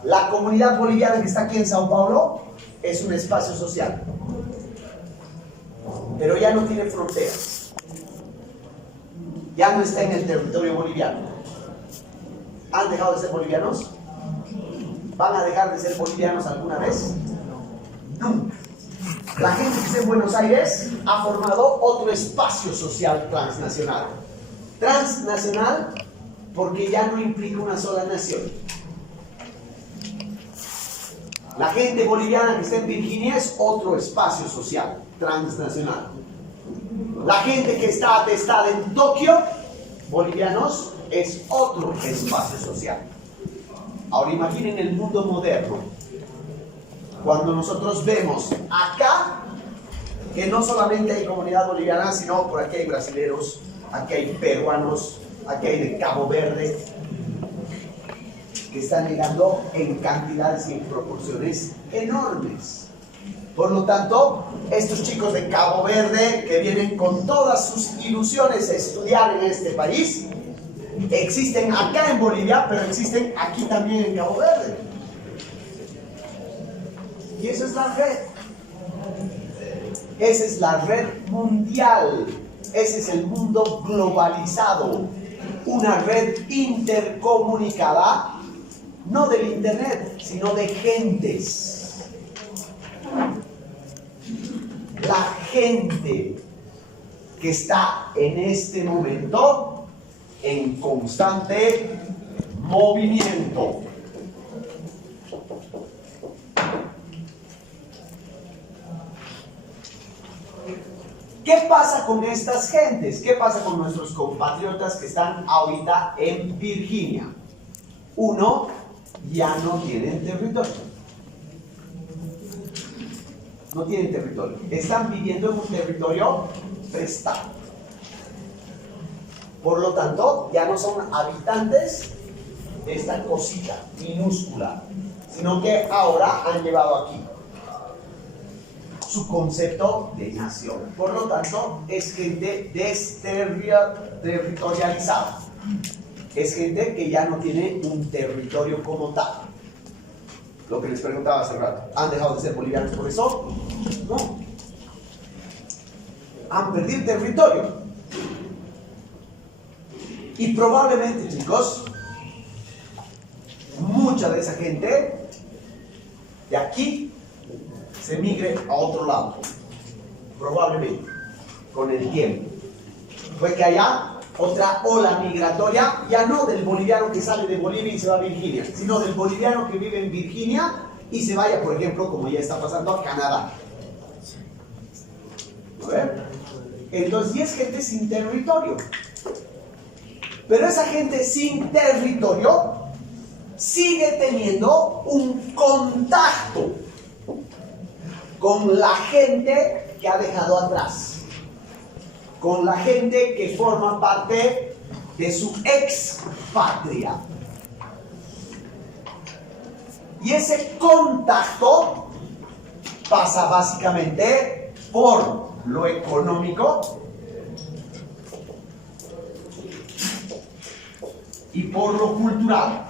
La comunidad boliviana que está aquí en Sao Paulo es un espacio social, pero ya no tiene fronteras, ya no está en el territorio boliviano. ¿Han dejado de ser bolivianos? ¿Van a dejar de ser bolivianos alguna vez? Nunca. La gente que está en Buenos Aires ha formado otro espacio social transnacional. Transnacional porque ya no implica una sola nación. La gente boliviana que está en Virginia es otro espacio social transnacional. La gente que está atestada en Tokio, bolivianos, es otro espacio social. Ahora imaginen el mundo moderno. Cuando nosotros vemos acá que no solamente hay comunidad boliviana, sino por aquí hay brasileños, aquí hay peruanos, aquí hay de Cabo Verde, que están llegando en cantidades y en proporciones enormes. Por lo tanto, estos chicos de Cabo Verde que vienen con todas sus ilusiones a estudiar en este país, existen acá en Bolivia, pero existen aquí también en Cabo Verde. Y esa es la red. Esa es la red mundial. Ese es el mundo globalizado. Una red intercomunicada, no del internet, sino de gentes. La gente que está en este momento en constante movimiento. ¿Qué pasa con estas gentes? ¿Qué pasa con nuestros compatriotas que están ahorita en Virginia? Uno, ya no tienen territorio. No tienen territorio. Están viviendo en un territorio prestado. Por lo tanto, ya no son habitantes de esta cosita minúscula, sino que ahora han llevado aquí su concepto de nación. Por lo tanto, es gente desterritorializada. Es gente que ya no tiene un territorio como tal. Lo que les preguntaba hace rato. ¿Han dejado de ser bolivianos por eso? No. Han perdido territorio. Y probablemente, chicos, mucha de esa gente de aquí se migre a otro lado, probablemente, con el tiempo. Fue que haya otra ola migratoria, ya no del boliviano que sale de Bolivia y se va a Virginia, sino del boliviano que vive en Virginia y se vaya, por ejemplo, como ya está pasando, a Canadá. A ver, Entonces, y es gente sin territorio. Pero esa gente sin territorio sigue teniendo un contacto con la gente que ha dejado atrás, con la gente que forma parte de su ex patria. Y ese contacto pasa básicamente por lo económico y por lo cultural.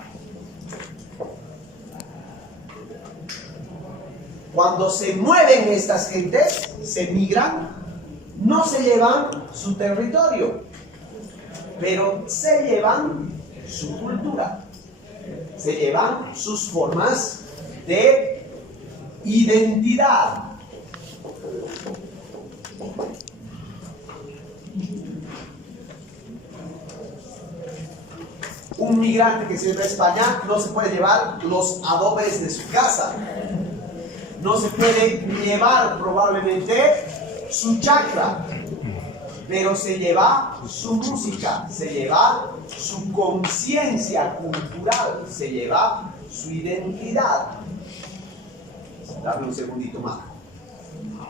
Cuando se mueven estas gentes, se migran, no se llevan su territorio, pero se llevan su cultura, se llevan sus formas de identidad. Un migrante que se viene a España no se puede llevar los adobes de su casa, no se puede llevar probablemente su chakra, pero se lleva su música, se lleva su conciencia cultural, se lleva su identidad. Dame un segundito más.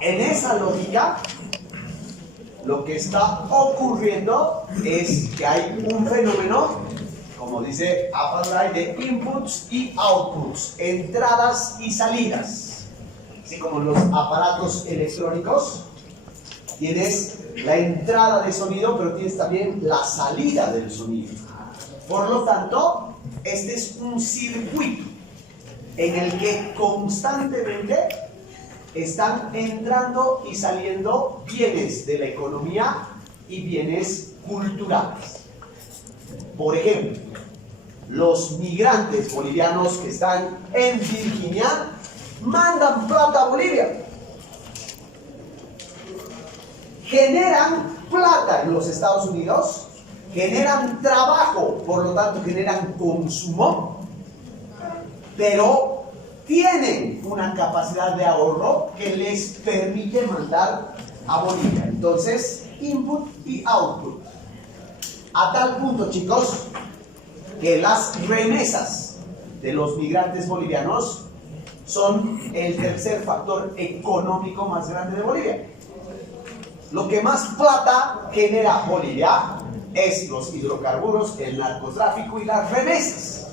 En esa lógica, lo que está ocurriendo es que hay un fenómeno, como dice Appelgren, de inputs y outputs, entradas y salidas. Así como en los aparatos electrónicos, tienes la entrada de sonido, pero tienes también la salida del sonido. Por lo tanto, este es un circuito en el que constantemente están entrando y saliendo bienes de la economía y bienes culturales. Por ejemplo, los migrantes bolivianos que están en Virginia mandan plata a Bolivia, generan plata en los Estados Unidos, generan trabajo, por lo tanto generan consumo, pero tienen una capacidad de ahorro que les permite mandar a Bolivia. Entonces, input y output. A tal punto, chicos, que las remesas de los migrantes bolivianos son el tercer factor económico más grande de Bolivia. Lo que más plata genera Bolivia es los hidrocarburos, el narcotráfico y las remesas.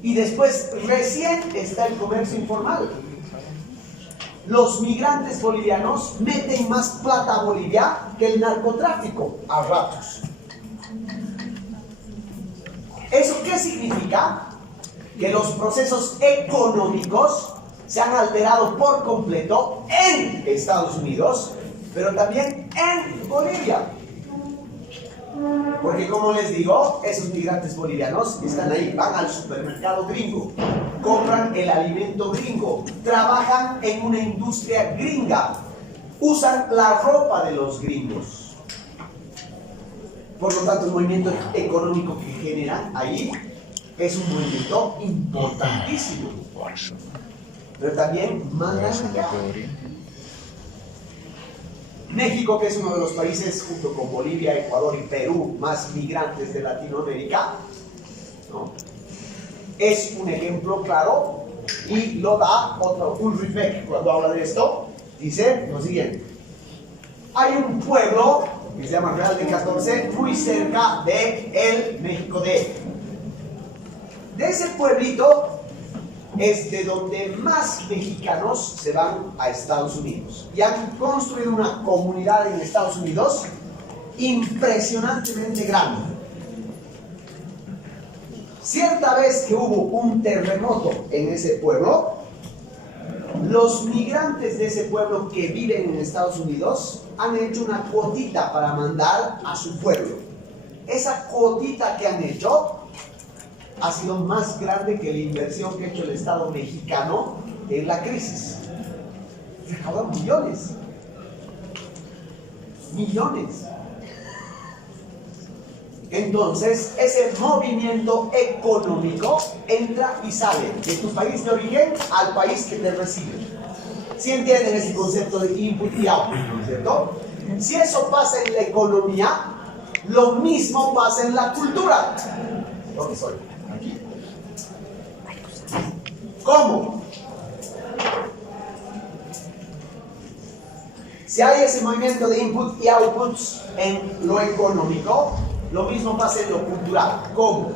Y después recién está el comercio informal. Los migrantes bolivianos meten más plata a Bolivia que el narcotráfico a ratos. ¿Eso qué significa? Que los procesos económicos se han alterado por completo en Estados Unidos, pero también en Bolivia. Porque como les digo, esos migrantes bolivianos están ahí, van al supermercado gringo, compran el alimento gringo, trabajan en una industria gringa, usan la ropa de los gringos. Por lo tanto, el movimiento económico que generan ahí es un movimiento importantísimo. Pero también mandan allá. México, que es uno de los países, junto con Bolivia, Ecuador y Perú, más migrantes de Latinoamérica, ¿no?, es un ejemplo claro y lo da Ulrich Beck cuando habla de esto. Dice lo siguiente: hay un pueblo que se llama Real de 14 muy cerca de el México de ese pueblito es de donde más mexicanos se van a Estados Unidos y han construido una comunidad en Estados Unidos impresionantemente grande. Cierta vez que hubo un terremoto en ese pueblo, los migrantes de ese pueblo que viven en Estados Unidos han hecho una cuotita para mandar a su pueblo. Esa cuotita que han hecho ha sido más grande que la inversión que ha hecho el Estado mexicano en la crisis. Recaudan millones. Millones. Entonces, ese movimiento económico entra y sale de tu país de origen al país que te recibe. ¿Sí entienden ese concepto de input y output, ¿no es cierto? Si eso pasa en la economía, lo mismo pasa en la cultura. ¿Dónde soy? Aquí. ¿Cómo? Si hay ese movimiento de input y outputs en lo económico, lo mismo pasa en lo cultural. ¿Cómo?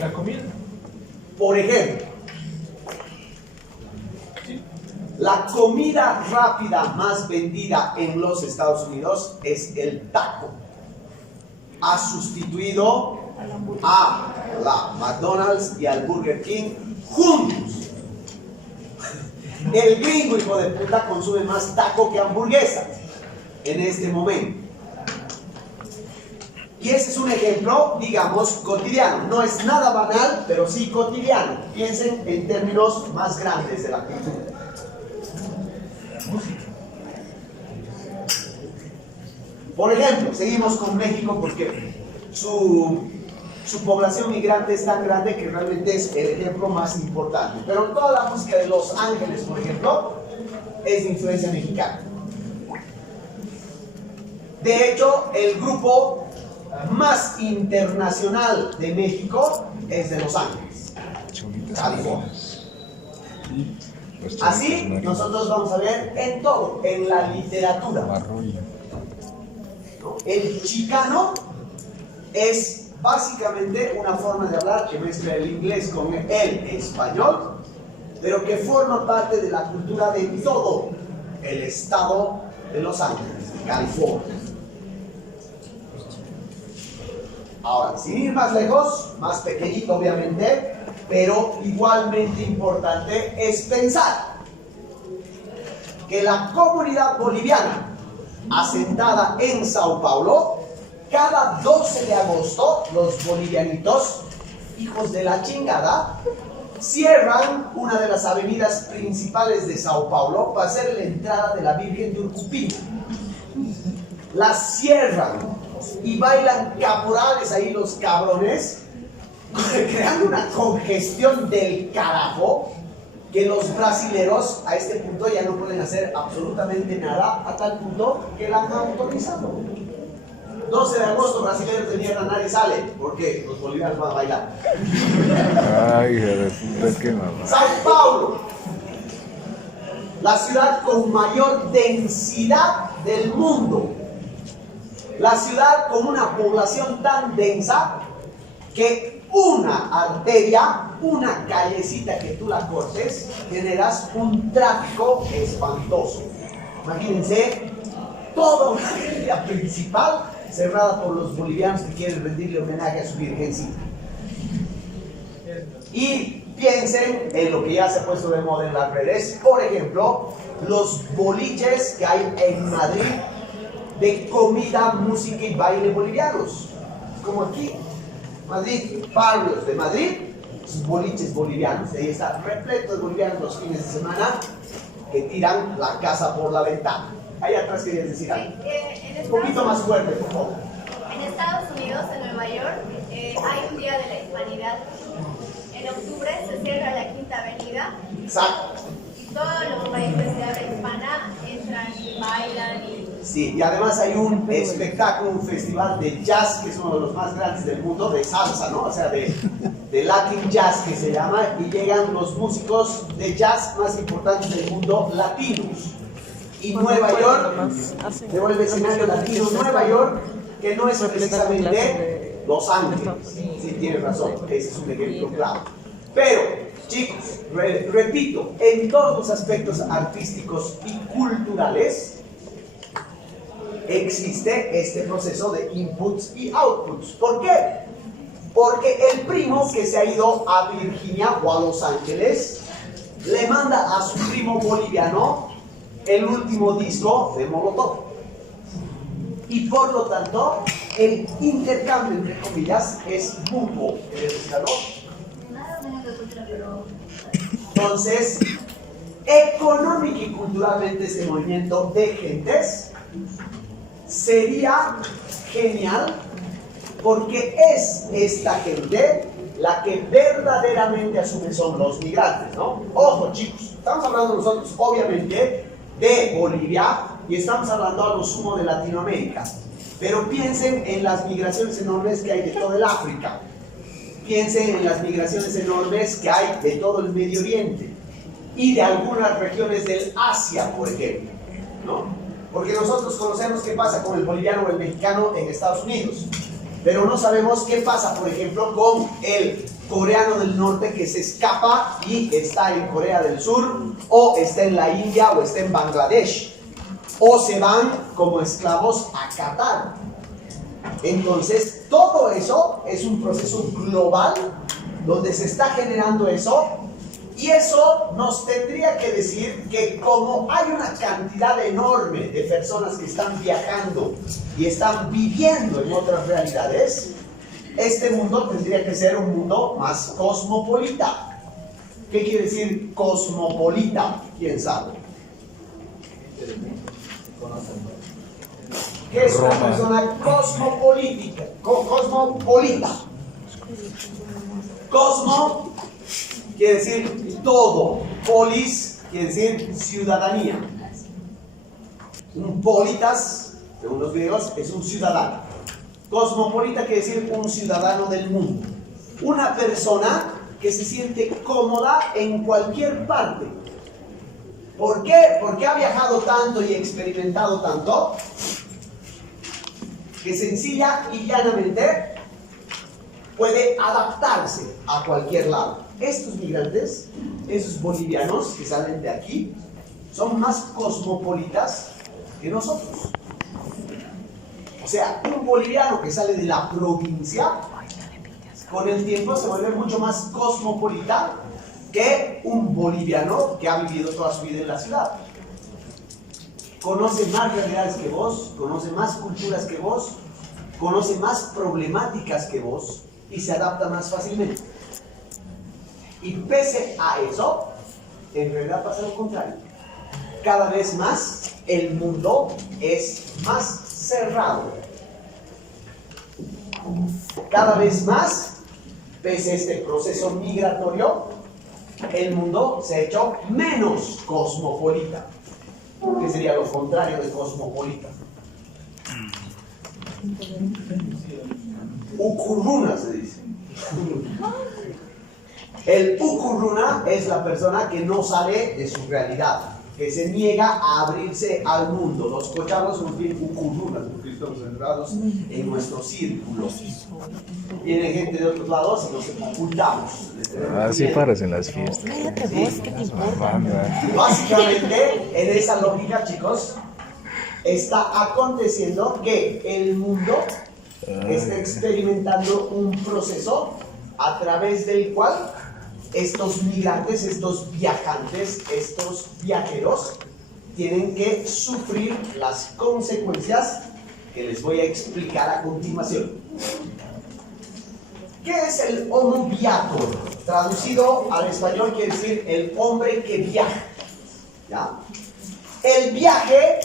La comida. Por ejemplo, la comida rápida más vendida en los Estados Unidos es el taco. Ha sustituido a la McDonald's y al Burger King juntos. El gringo, hijo de puta, consume más taco que hamburguesa en este momento. Y ese es un ejemplo, digamos, cotidiano. No es nada banal, pero sí cotidiano. Piensen en términos más grandes de la cultura. Por ejemplo, seguimos con México porque su población migrante es tan grande que realmente es el ejemplo más importante. Pero toda la música de Los Ángeles, por ejemplo, es de influencia mexicana. De hecho, el grupo más internacional de México es de Los Ángeles, California. Así nosotros vamos a ver en todo, en la literatura. El chicano es básicamente una forma de hablar que mezcla el inglés con el español, pero que forma parte de la cultura de todo el estado de Los Ángeles, California. Ahora, sin ir más lejos, más pequeñito obviamente, pero igualmente importante, es pensar que la comunidad boliviana asentada en Sao Paulo, cada 12 de agosto, los bolivianitos, hijos de la chingada, cierran una de las avenidas principales de Sao Paulo para hacer la entrada de la Virgen de Urcupina. La cierran y bailan caporales ahí los cabrones, creando una congestión del carajo que los brasileros a este punto ya no pueden hacer absolutamente nada, a tal punto que la han autorizado. 12 de agosto, brasileños de mierda, nadie sale. ¿Por qué? Los bolivianos van a bailar. Ay, hija de puta, qué mamá. Sao Paulo, la ciudad con mayor densidad del mundo. La ciudad con una población tan densa que una arteria, una callecita que tú la cortes, generas un tráfico espantoso. Imagínense toda una avenida principal cerrada por los bolivianos que quieren rendirle homenaje a su virgencita. Y piensen en lo que ya se ha puesto de moda en las redes, por ejemplo, los boliches que hay en Madrid de comida, música y baile bolivianos. Como aquí, Madrid, barrios de Madrid, boliches bolivianos. Ahí está repleto de bolivianos los fines de semana que tiran la casa por la ventana. Ahí atrás querías decir algo. Un poquito más fuerte, por favor. En Estados Unidos, en Nueva York, hay un día de la hispanidad. En octubre se cierra la Quinta Avenida. Exacto. Y todos los países de habla hispana entran y bailan y... Sí, y además hay un espectáculo, un festival de jazz que es uno de los más grandes del mundo, de salsa, ¿no? O sea, de Latin Jazz que se llama, y llegan los músicos de jazz más importantes del mundo, latinos. Y Nueva York se vuelve escenario latino. Nueva York, que no es precisamente Los Ángeles. Sí, tienes razón, ese es un ejemplo claro. Pero, chicos, repito, en todos los aspectos artísticos y culturales existe este proceso de inputs y outputs. ¿Por qué? Porque el primo que se ha ido a Virginia o a Los Ángeles le manda a su primo boliviano el último disco de Molotov. Y por lo tanto, el intercambio, entre comillas, es mutuo. Entonces, económica y culturalmente este movimiento de gentes sería genial porque es esta gente la que verdaderamente asume son los migrantes, ¿no? Ojo, chicos, estamos hablando nosotros obviamente de Bolivia, y estamos hablando a lo sumo de Latinoamérica. Pero piensen en las migraciones enormes que hay de todo el África. Piensen en las migraciones enormes que hay de todo el Medio Oriente y de algunas regiones del Asia, por ejemplo, ¿no? Porque nosotros conocemos qué pasa con el boliviano o el mexicano en Estados Unidos, pero no sabemos qué pasa, por ejemplo, con el coreano del norte que se escapa y está en Corea del Sur, o está en la India, o está en Bangladesh, o se van como esclavos a Qatar. Entonces, todo eso es un proceso global donde se está generando eso, y eso nos tendría que decir que como hay una cantidad enorme de personas que están viajando y están viviendo en otras realidades, este mundo tendría que ser un mundo más cosmopolita. ¿Qué quiere decir cosmopolita? ¿Quién sabe? ¿Qué es una persona cosmopolítica? Cosmopolita. Cosmo quiere decir todo. Polis quiere decir ciudadanía. Un politas, según los griegos, es un ciudadano. Cosmopolita quiere decir un ciudadano del mundo. Una persona que se siente cómoda en cualquier parte. ¿Por qué? Porque ha viajado tanto y experimentado tanto que sencilla y llanamente puede adaptarse a cualquier lado. Estos migrantes, esos bolivianos que salen de aquí, son más cosmopolitas que nosotros. O sea, un boliviano que sale de la provincia, con el tiempo se vuelve mucho más cosmopolita que un boliviano que ha vivido toda su vida en la ciudad. Conoce más realidades que vos, conoce más culturas que vos, conoce más problemáticas que vos y se adapta más fácilmente. Y pese a eso, en realidad pasa lo contrario. Cada vez más el mundo es más cerrado. Cada vez más, pese a este proceso migratorio, el mundo se ha hecho menos cosmopolita. ¿Qué sería lo contrario de cosmopolita? Ukurruna se dice. El ukurruna es la persona que no sale de su realidad, que se niega a abrirse al mundo. Los cochabos son bien ukurrunas porque estamos encerrados en nuestro círculo. Viene gente de otros lados y nos ocultamos. Así paras en las fiestas. Cállate vos, ¿qué te importa? Básicamente, en esa lógica, chicos, está aconteciendo que el mundo está experimentando un proceso a través del cual estos migrantes, estos viajantes, estos viajeros tienen que sufrir las consecuencias que les voy a explicar a continuación. ¿Qué es el homo viator? Traducido al español quiere decir el hombre que viaja. ¿Ya? El viaje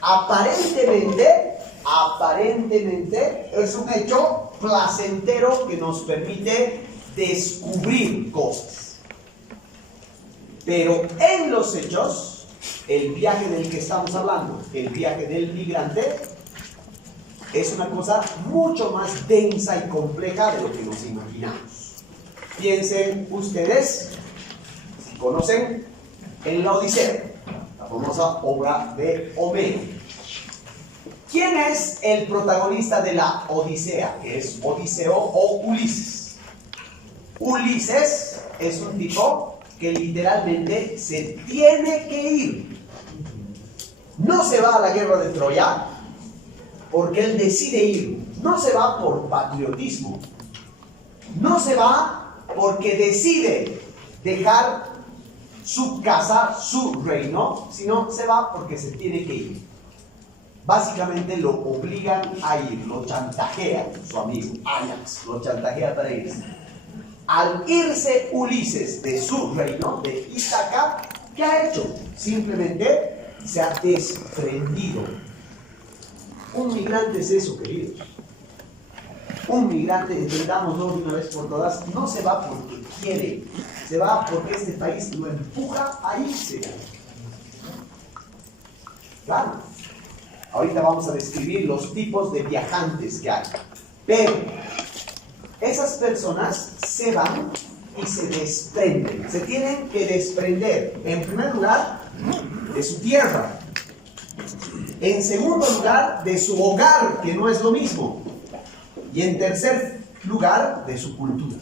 aparentemente es un hecho placentero que nos permite descubrir cosas. Pero en los hechos, el viaje del que estamos hablando, el viaje del migrante, es una cosa mucho más densa y compleja de lo que nos imaginamos. Piensen ustedes, si conocen, en la Odisea, la famosa obra de Homero. ¿Quién es el protagonista de la Odisea? Que es Odiseo o Ulises. Ulises es un tipo que literalmente se tiene que ir. No se va a la guerra de Troya porque él decide ir. No se va por patriotismo. No se va porque decide dejar su casa, su reino, sino se va porque se tiene que ir. Básicamente lo obligan a ir, lo chantajean, su amigo Ajax, lo chantajea para irse. Al irse Ulises de su reino, de Ítaca, ¿qué ha hecho? Simplemente se ha desprendido. Un migrante es eso, queridos. Un migrante, entendámoslo de una vez por todas, no se va porque quiere, se va porque este país lo empuja a irse. Claro. Ahorita vamos a describir los tipos de viajantes que hay. Pero esas personas se van y se desprenden. Se tienen que desprender, en primer lugar, de su tierra. En segundo lugar, de su hogar, que no es lo mismo. Y en tercer lugar, de su cultura.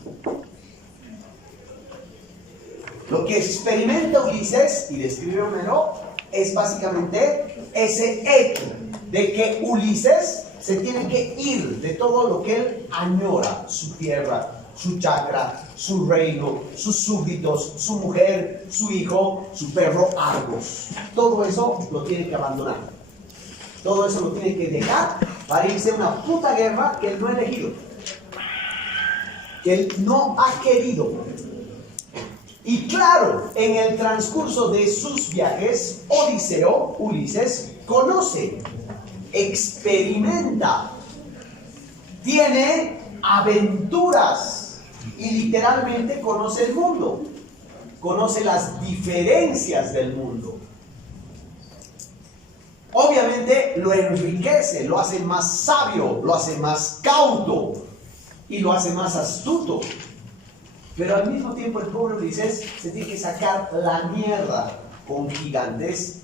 Lo que experimenta Ulises, y describe Homero, es básicamente ese hecho de que Ulises se tiene que ir de todo lo que él añora, su tierra, su chacra, su reino, sus súbditos, su mujer, su hijo, su perro Argos. Todo eso lo tiene que abandonar. Todo eso lo tiene que dejar para irse a una puta guerra que él no ha elegido, que él no ha querido. Y claro, en el transcurso de sus viajes, Ulises, conoce, experimenta, tiene aventuras y literalmente conoce el mundo, conoce las diferencias del mundo. Obviamente lo enriquece, lo hace más sabio, lo hace más cauto y lo hace más astuto. Pero al mismo tiempo el pobre Ulises se tiene que sacar la mierda con gigantes,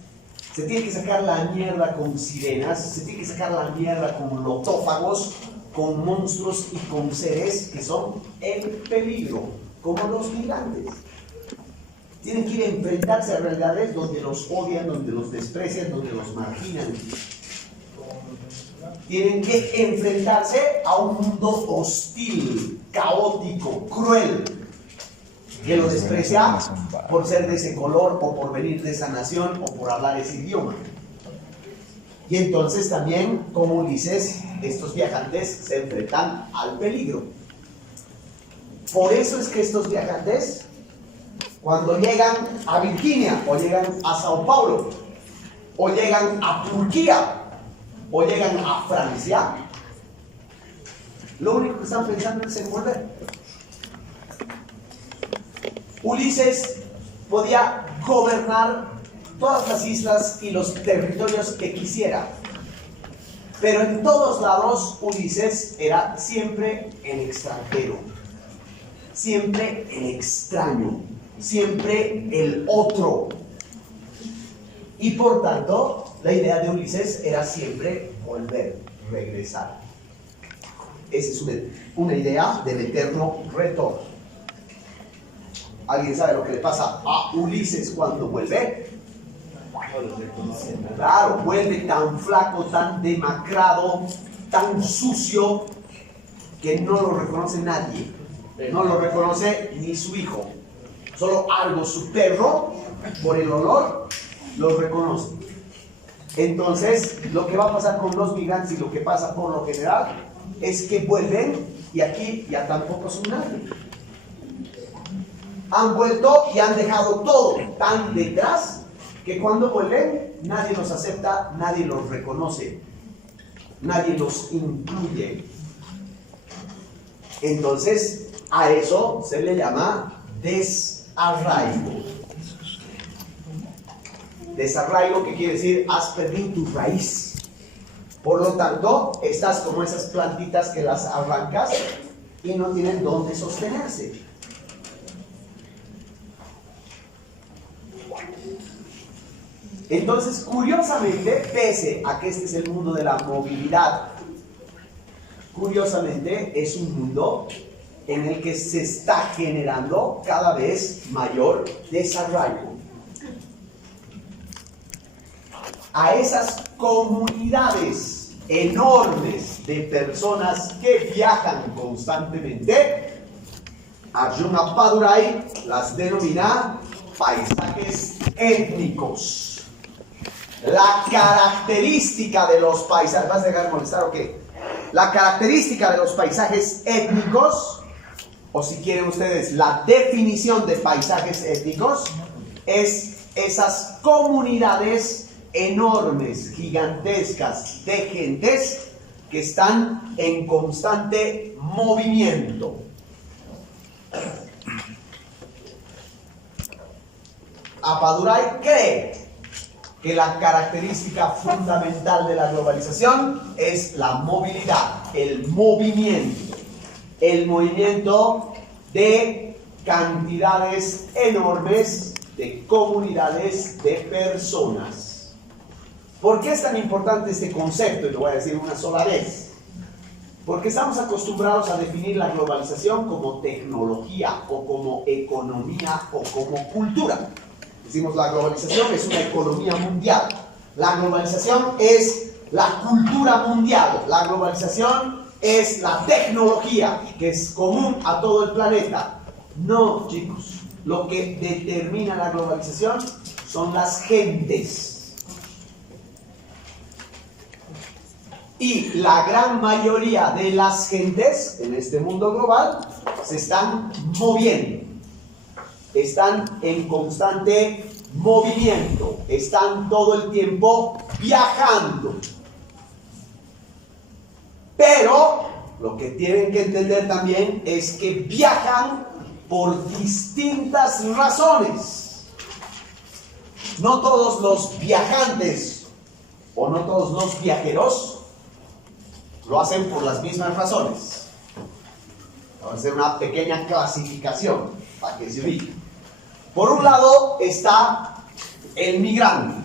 se tiene que sacar la mierda con sirenas, se tiene que sacar la mierda con lotófagos, con monstruos y con seres que son el peligro, como los gigantes. Tienen que ir a enfrentarse a realidades donde los odian, donde los desprecian, donde los marginan. Tienen que enfrentarse a un mundo hostil, caótico, cruel, que lo desprecia por ser de ese color, o por venir de esa nación, o por hablar ese idioma. Y entonces también, como Ulises, estos viajantes se enfrentan al peligro. Por eso es que estos viajantes, cuando llegan a Virginia, o llegan a Sao Paulo, o llegan a Turquía, o llegan a Francia, lo único que están pensando es en volver. Ulises podía gobernar todas las islas y los territorios que quisiera, pero en todos lados Ulises era siempre el extranjero, siempre el extraño, siempre el otro. Y por tanto, la idea de Ulises era siempre volver, regresar. Esa es una idea del eterno retorno. ¿Alguien sabe lo que le pasa a Ulises cuando vuelve? Claro, vuelve tan flaco, tan demacrado, tan sucio, que no lo reconoce nadie. No lo reconoce ni su hijo. Solo Argos, su perro, por el olor, lo reconoce. Entonces, lo que va a pasar con los migrantes y lo que pasa por lo general es que vuelven y aquí ya tampoco son nadie. Han vuelto y han dejado todo tan detrás que cuando vuelven nadie los acepta, nadie los reconoce, nadie los incluye. Entonces, a eso se le llama desarraigo. Desarraigo, que quiere decir has perdido tu raíz. Por lo tanto, estás como esas plantitas que las arrancas y no tienen dónde sostenerse. Entonces, curiosamente, pese a que este es el mundo de la movilidad, curiosamente es un mundo en el que se está generando cada vez mayor desarraigo. A esas comunidades enormes de personas que viajan constantemente, Arjuna Padurai las denomina paisajes étnicos. La característica de los paisajes, ¿vas a dejar de molestar o qué? La característica de los paisajes étnicos, o si quieren ustedes, la definición de paisajes étnicos, es esas comunidades enormes, gigantescas, de gentes que están en constante movimiento. Appadurai cree que la característica fundamental de la globalización es la movilidad, el movimiento de cantidades enormes de comunidades de personas. ¿Por qué es tan importante este concepto? Y lo voy a decir una sola vez. Porque estamos acostumbrados a definir la globalización como tecnología o como economía o como cultura. Decimos la globalización es una economía mundial. La globalización es la cultura mundial. La globalización es la tecnología que es común a todo el planeta. No, chicos. Lo que determina la globalización son las gentes. Y la gran mayoría de las gentes en este mundo global se están moviendo. Están en constante movimiento. Están todo el tiempo viajando. Pero lo que tienen que entender también es que viajan por distintas razones. No todos los viajantes o no todos los viajeros lo hacen por las mismas razones. Vamos a hacer una pequeña clasificación para que se ubique. Por un lado está el migrante.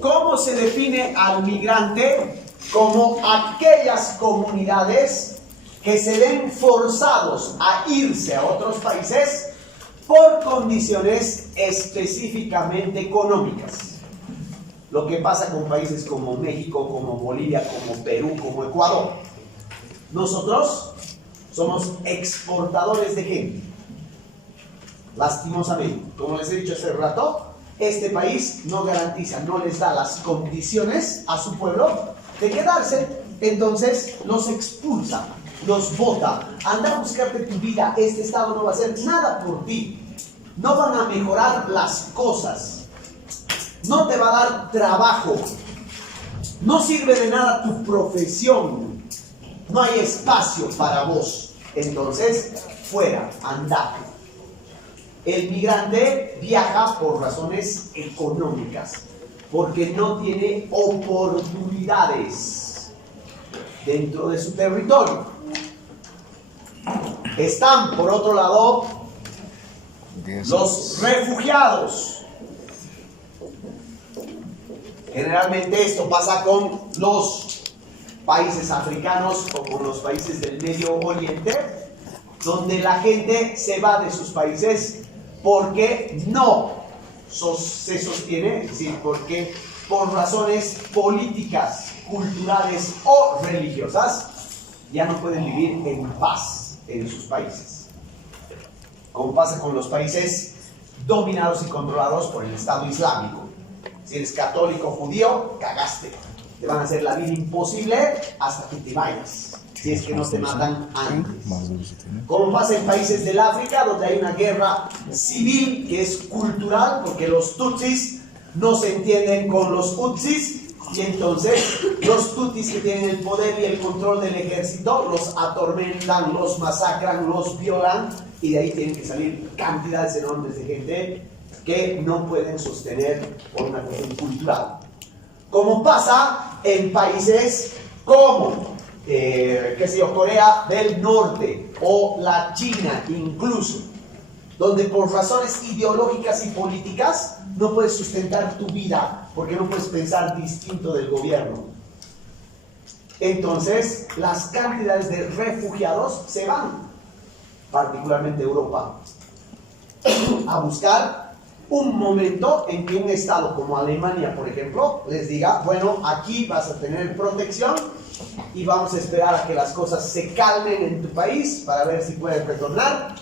¿Cómo se define al migrante? Como aquellas comunidades que se ven forzados a irse a otros países por condiciones específicamente económicas. Lo que pasa con países como México, como Bolivia, como Perú, como Ecuador. Nosotros somos exportadores de gente. Lastimosamente, como les he dicho hace rato, este país no garantiza, no les da las condiciones a su pueblo de quedarse, entonces los expulsa, los bota. Anda a buscarte tu vida, este Estado no va a hacer nada por ti. No van a mejorar las cosas. No te va a dar trabajo. No sirve de nada tu profesión. No hay espacio para vos. Entonces, fuera, anda. El migrante viaja por razones económicas, porque no tiene oportunidades dentro de su territorio. Están, por otro lado, los refugiados. Generalmente esto pasa con los países africanos o con los países del Medio Oriente, donde la gente se va de sus países porque no se sostiene, es decir, porque por razones políticas, culturales o religiosas ya no pueden vivir en paz en sus países. Como pasa con los países dominados y controlados por el Estado Islámico. Si eres católico o judío, cagaste. Te van a hacer la vida imposible hasta que te vayas, si es que no te matan antes. Como pasa en países del África, donde hay una guerra civil que es cultural, porque los tutsis no se entienden con los hutsis, y entonces los tutsis que tienen el poder y el control del ejército los atormentan, los masacran, los violan, y de ahí tienen que salir cantidades enormes de gente que no pueden sostener por una cuestión cultural. Como pasa en países como Corea del Norte o la China incluso, donde por razones ideológicas y políticas no puedes sustentar tu vida porque no puedes pensar distinto del gobierno. Entonces las cantidades de refugiados se van, particularmente Europa, a buscar un momento en que un estado como Alemania, por ejemplo, les diga, bueno, aquí vas a tener protección y vamos a esperar a que las cosas se calmen en tu país para ver si puedes retornar,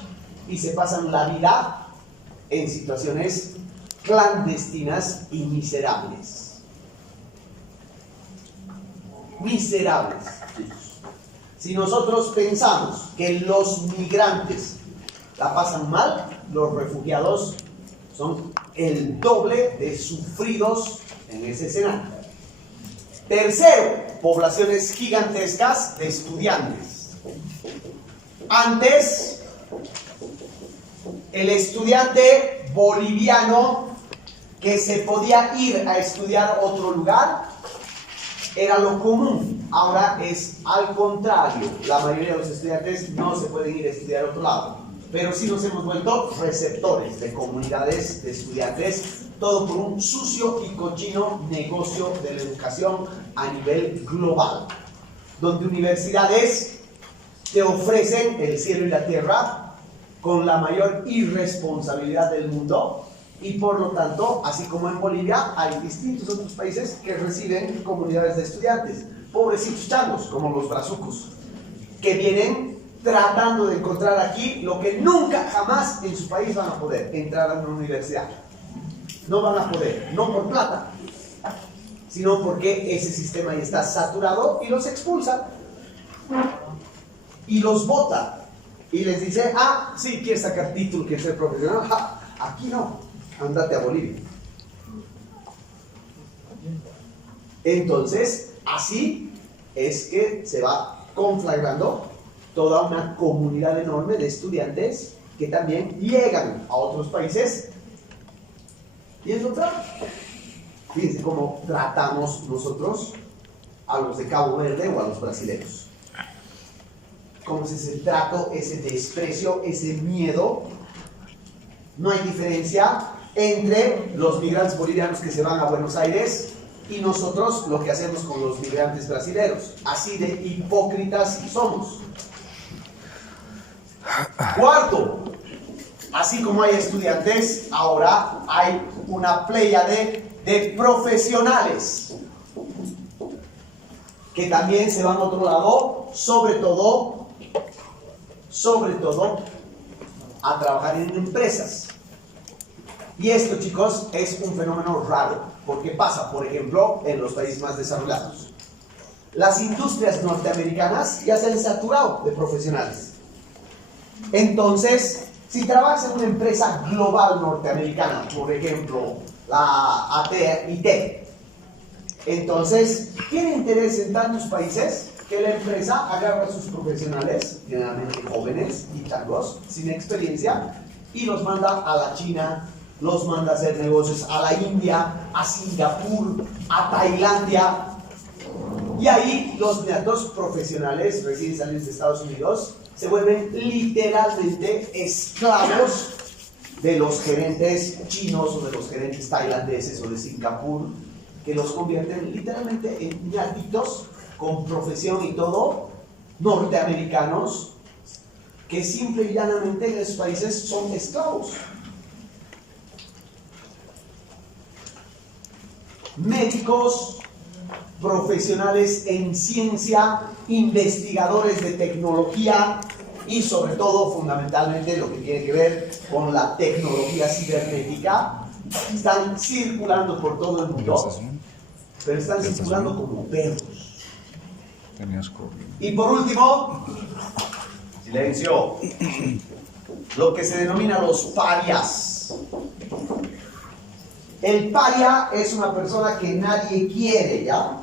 y se pasan la vida en situaciones clandestinas y miserables. Miserables. Si nosotros pensamos que los migrantes la pasan mal, los refugiados son el doble de sufridos en ese escenario. Tercero, poblaciones gigantescas de estudiantes. Antes, el estudiante boliviano que se podía ir a estudiar a otro lugar, era lo común. Ahora es al contrario. La mayoría de los estudiantes no se pueden ir a estudiar a otro lado. Pero sí nos hemos vuelto receptores de comunidades de estudiantes, todo por un sucio y cochino negocio de la educación a nivel global, donde universidades te ofrecen el cielo y la tierra con la mayor irresponsabilidad del mundo, y por lo tanto, así como en Bolivia, hay distintos otros países que reciben comunidades de estudiantes, pobrecitos changos, como los brazucos, que vienen tratando de encontrar aquí lo que nunca jamás en su país van a poder: entrar a una universidad. No van a poder, no por plata, sino porque ese sistema ya está saturado y los expulsa y los bota y les dice: ah, sí, quieres sacar título, quieres ser profesional, aquí no, ándate a Bolivia. Entonces, así es que se va conflagrando toda una comunidad enorme de estudiantes que también llegan a otros países. Y es otra. Fíjense cómo tratamos nosotros a los de Cabo Verde o a los brasileños. Cómo es ese trato, ese desprecio, ese miedo. No hay diferencia entre los migrantes bolivianos que se van a Buenos Aires y nosotros lo que hacemos con los migrantes brasileños. Así de hipócritas somos. Cuarto, así como hay estudiantes, ahora hay una pléyade de profesionales que también se van a otro lado, sobre todo a trabajar en empresas. Y esto, chicos, es un fenómeno raro, porque pasa, por ejemplo, en los países más desarrollados. Las industrias norteamericanas ya se han saturado de profesionales. Entonces, si trabajas en una empresa global norteamericana, por ejemplo, la AT&T, entonces tiene interés en tantos países que la empresa agarra a sus profesionales, generalmente jóvenes y changos, sin experiencia, y los manda a la China, los manda a hacer negocios a la India, a Singapur, a Tailandia. Y ahí los netos profesionales recién salidos de Estados Unidos se vuelven literalmente esclavos de los gerentes chinos o de los gerentes tailandeses o de Singapur, que los convierten literalmente en ñatitos con profesión y todo, norteamericanos, que simple y llanamente en esos países son esclavos. Médicos, profesionales en ciencia, investigadores de tecnología y sobre todo, fundamentalmente, lo que tiene que ver con la tecnología cibernética, están circulando por todo el mundo, pero están circulando como perros. Y por último, silencio, lo que se denomina los parias. El paria es una persona que nadie quiere, ¿ya?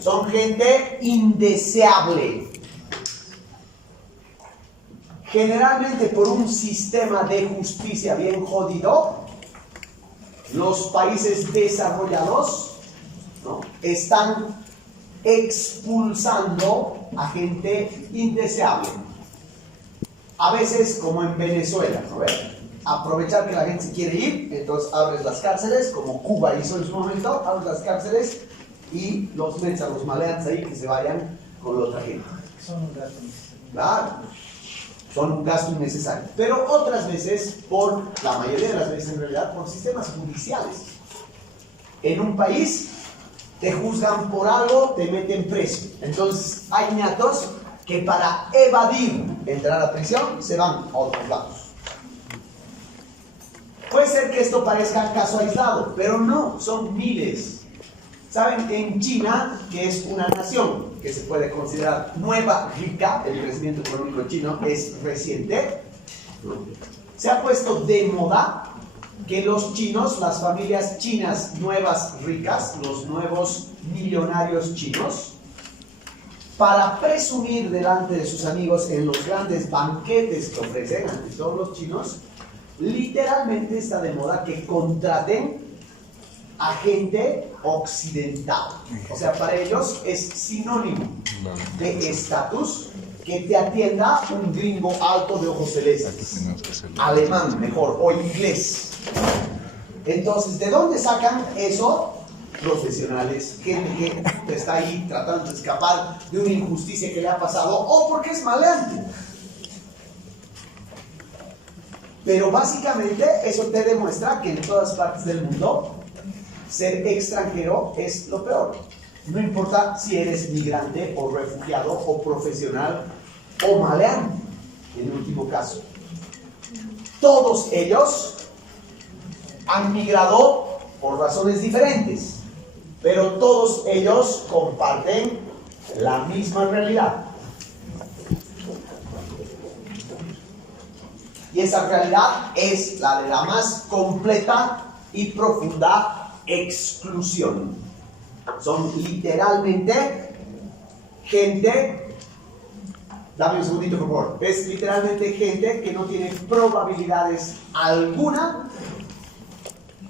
Son gente indeseable. Generalmente por un sistema de justicia bien jodido, los países desarrollados, ¿no?, están expulsando a gente indeseable. A veces, como en Venezuela, ¿no ves? Aprovechar que la gente se quiere ir, entonces abres las cárceles, como Cuba hizo en su momento, abres las cárceles y los metes a los maleantes ahí que se vayan con la otra gente. Son un gasto innecesario. Claro, son un gasto innecesario. Pero otras veces, la mayoría de las veces en realidad, por sistemas judiciales. En un país te juzgan por algo, te meten preso. Entonces hay ñatos que para evadir entrar a prisión se van a otros lados. Puede ser que esto parezca caso aislado, pero no, son miles. Saben, en China, que es una nación que se puede considerar nueva, rica, el crecimiento económico chino es reciente, se ha puesto de moda que los chinos, las familias chinas nuevas ricas, los nuevos millonarios chinos, para presumir delante de sus amigos en los grandes banquetes que ofrecen ante todos los chinos, literalmente está de moda que contraten agente occidental. O sea, para ellos es sinónimo de estatus que te atienda un gringo alto de ojos celestes, alemán mejor, o inglés. Entonces, ¿de dónde sacan eso? Profesionales, gente que está ahí tratando de escapar de una injusticia que le ha pasado, o porque es maleante. Pero básicamente eso te demuestra que en todas partes del mundo ser extranjero es lo peor. No importa si eres migrante o refugiado o profesional o maleante, en último caso. Todos ellos han migrado por razones diferentes, pero todos ellos comparten la misma realidad. Y esa realidad es la de la más completa y profunda exclusión. Son literalmente gente, dame un segundito por favor, es literalmente gente que no tiene probabilidades alguna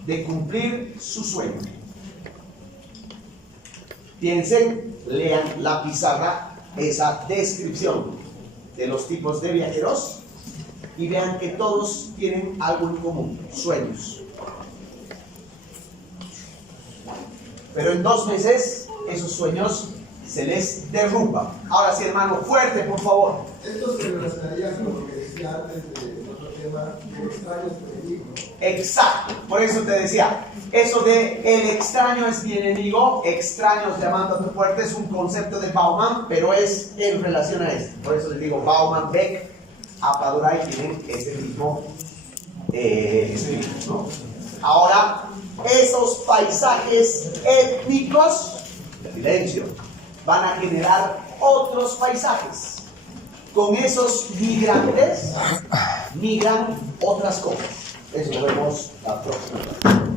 de cumplir su sueño. Piensen, lean la pizarra, esa descripción de los tipos de viajeros, y vean que todos tienen algo en común, sueños. Pero en 2 meses, esos sueños se les derrumban. Ahora sí, hermano, fuerte, por favor. Esto se relacionaría con lo que decía antes de otro tema, de extraños peligros. Exacto, por eso te decía, eso de el extraño es mi enemigo, extraños llamando a tu puerta, es un concepto de Bauman, pero es en relación a esto. Por eso les digo, Bauman, Beck, Apaduray tienen ese mismo espíritu, ¿no? Ahora, esos paisajes étnicos, silencio, van a generar otros paisajes. Con esos migrantes, migran otras cosas. Eso lo vemos la próxima.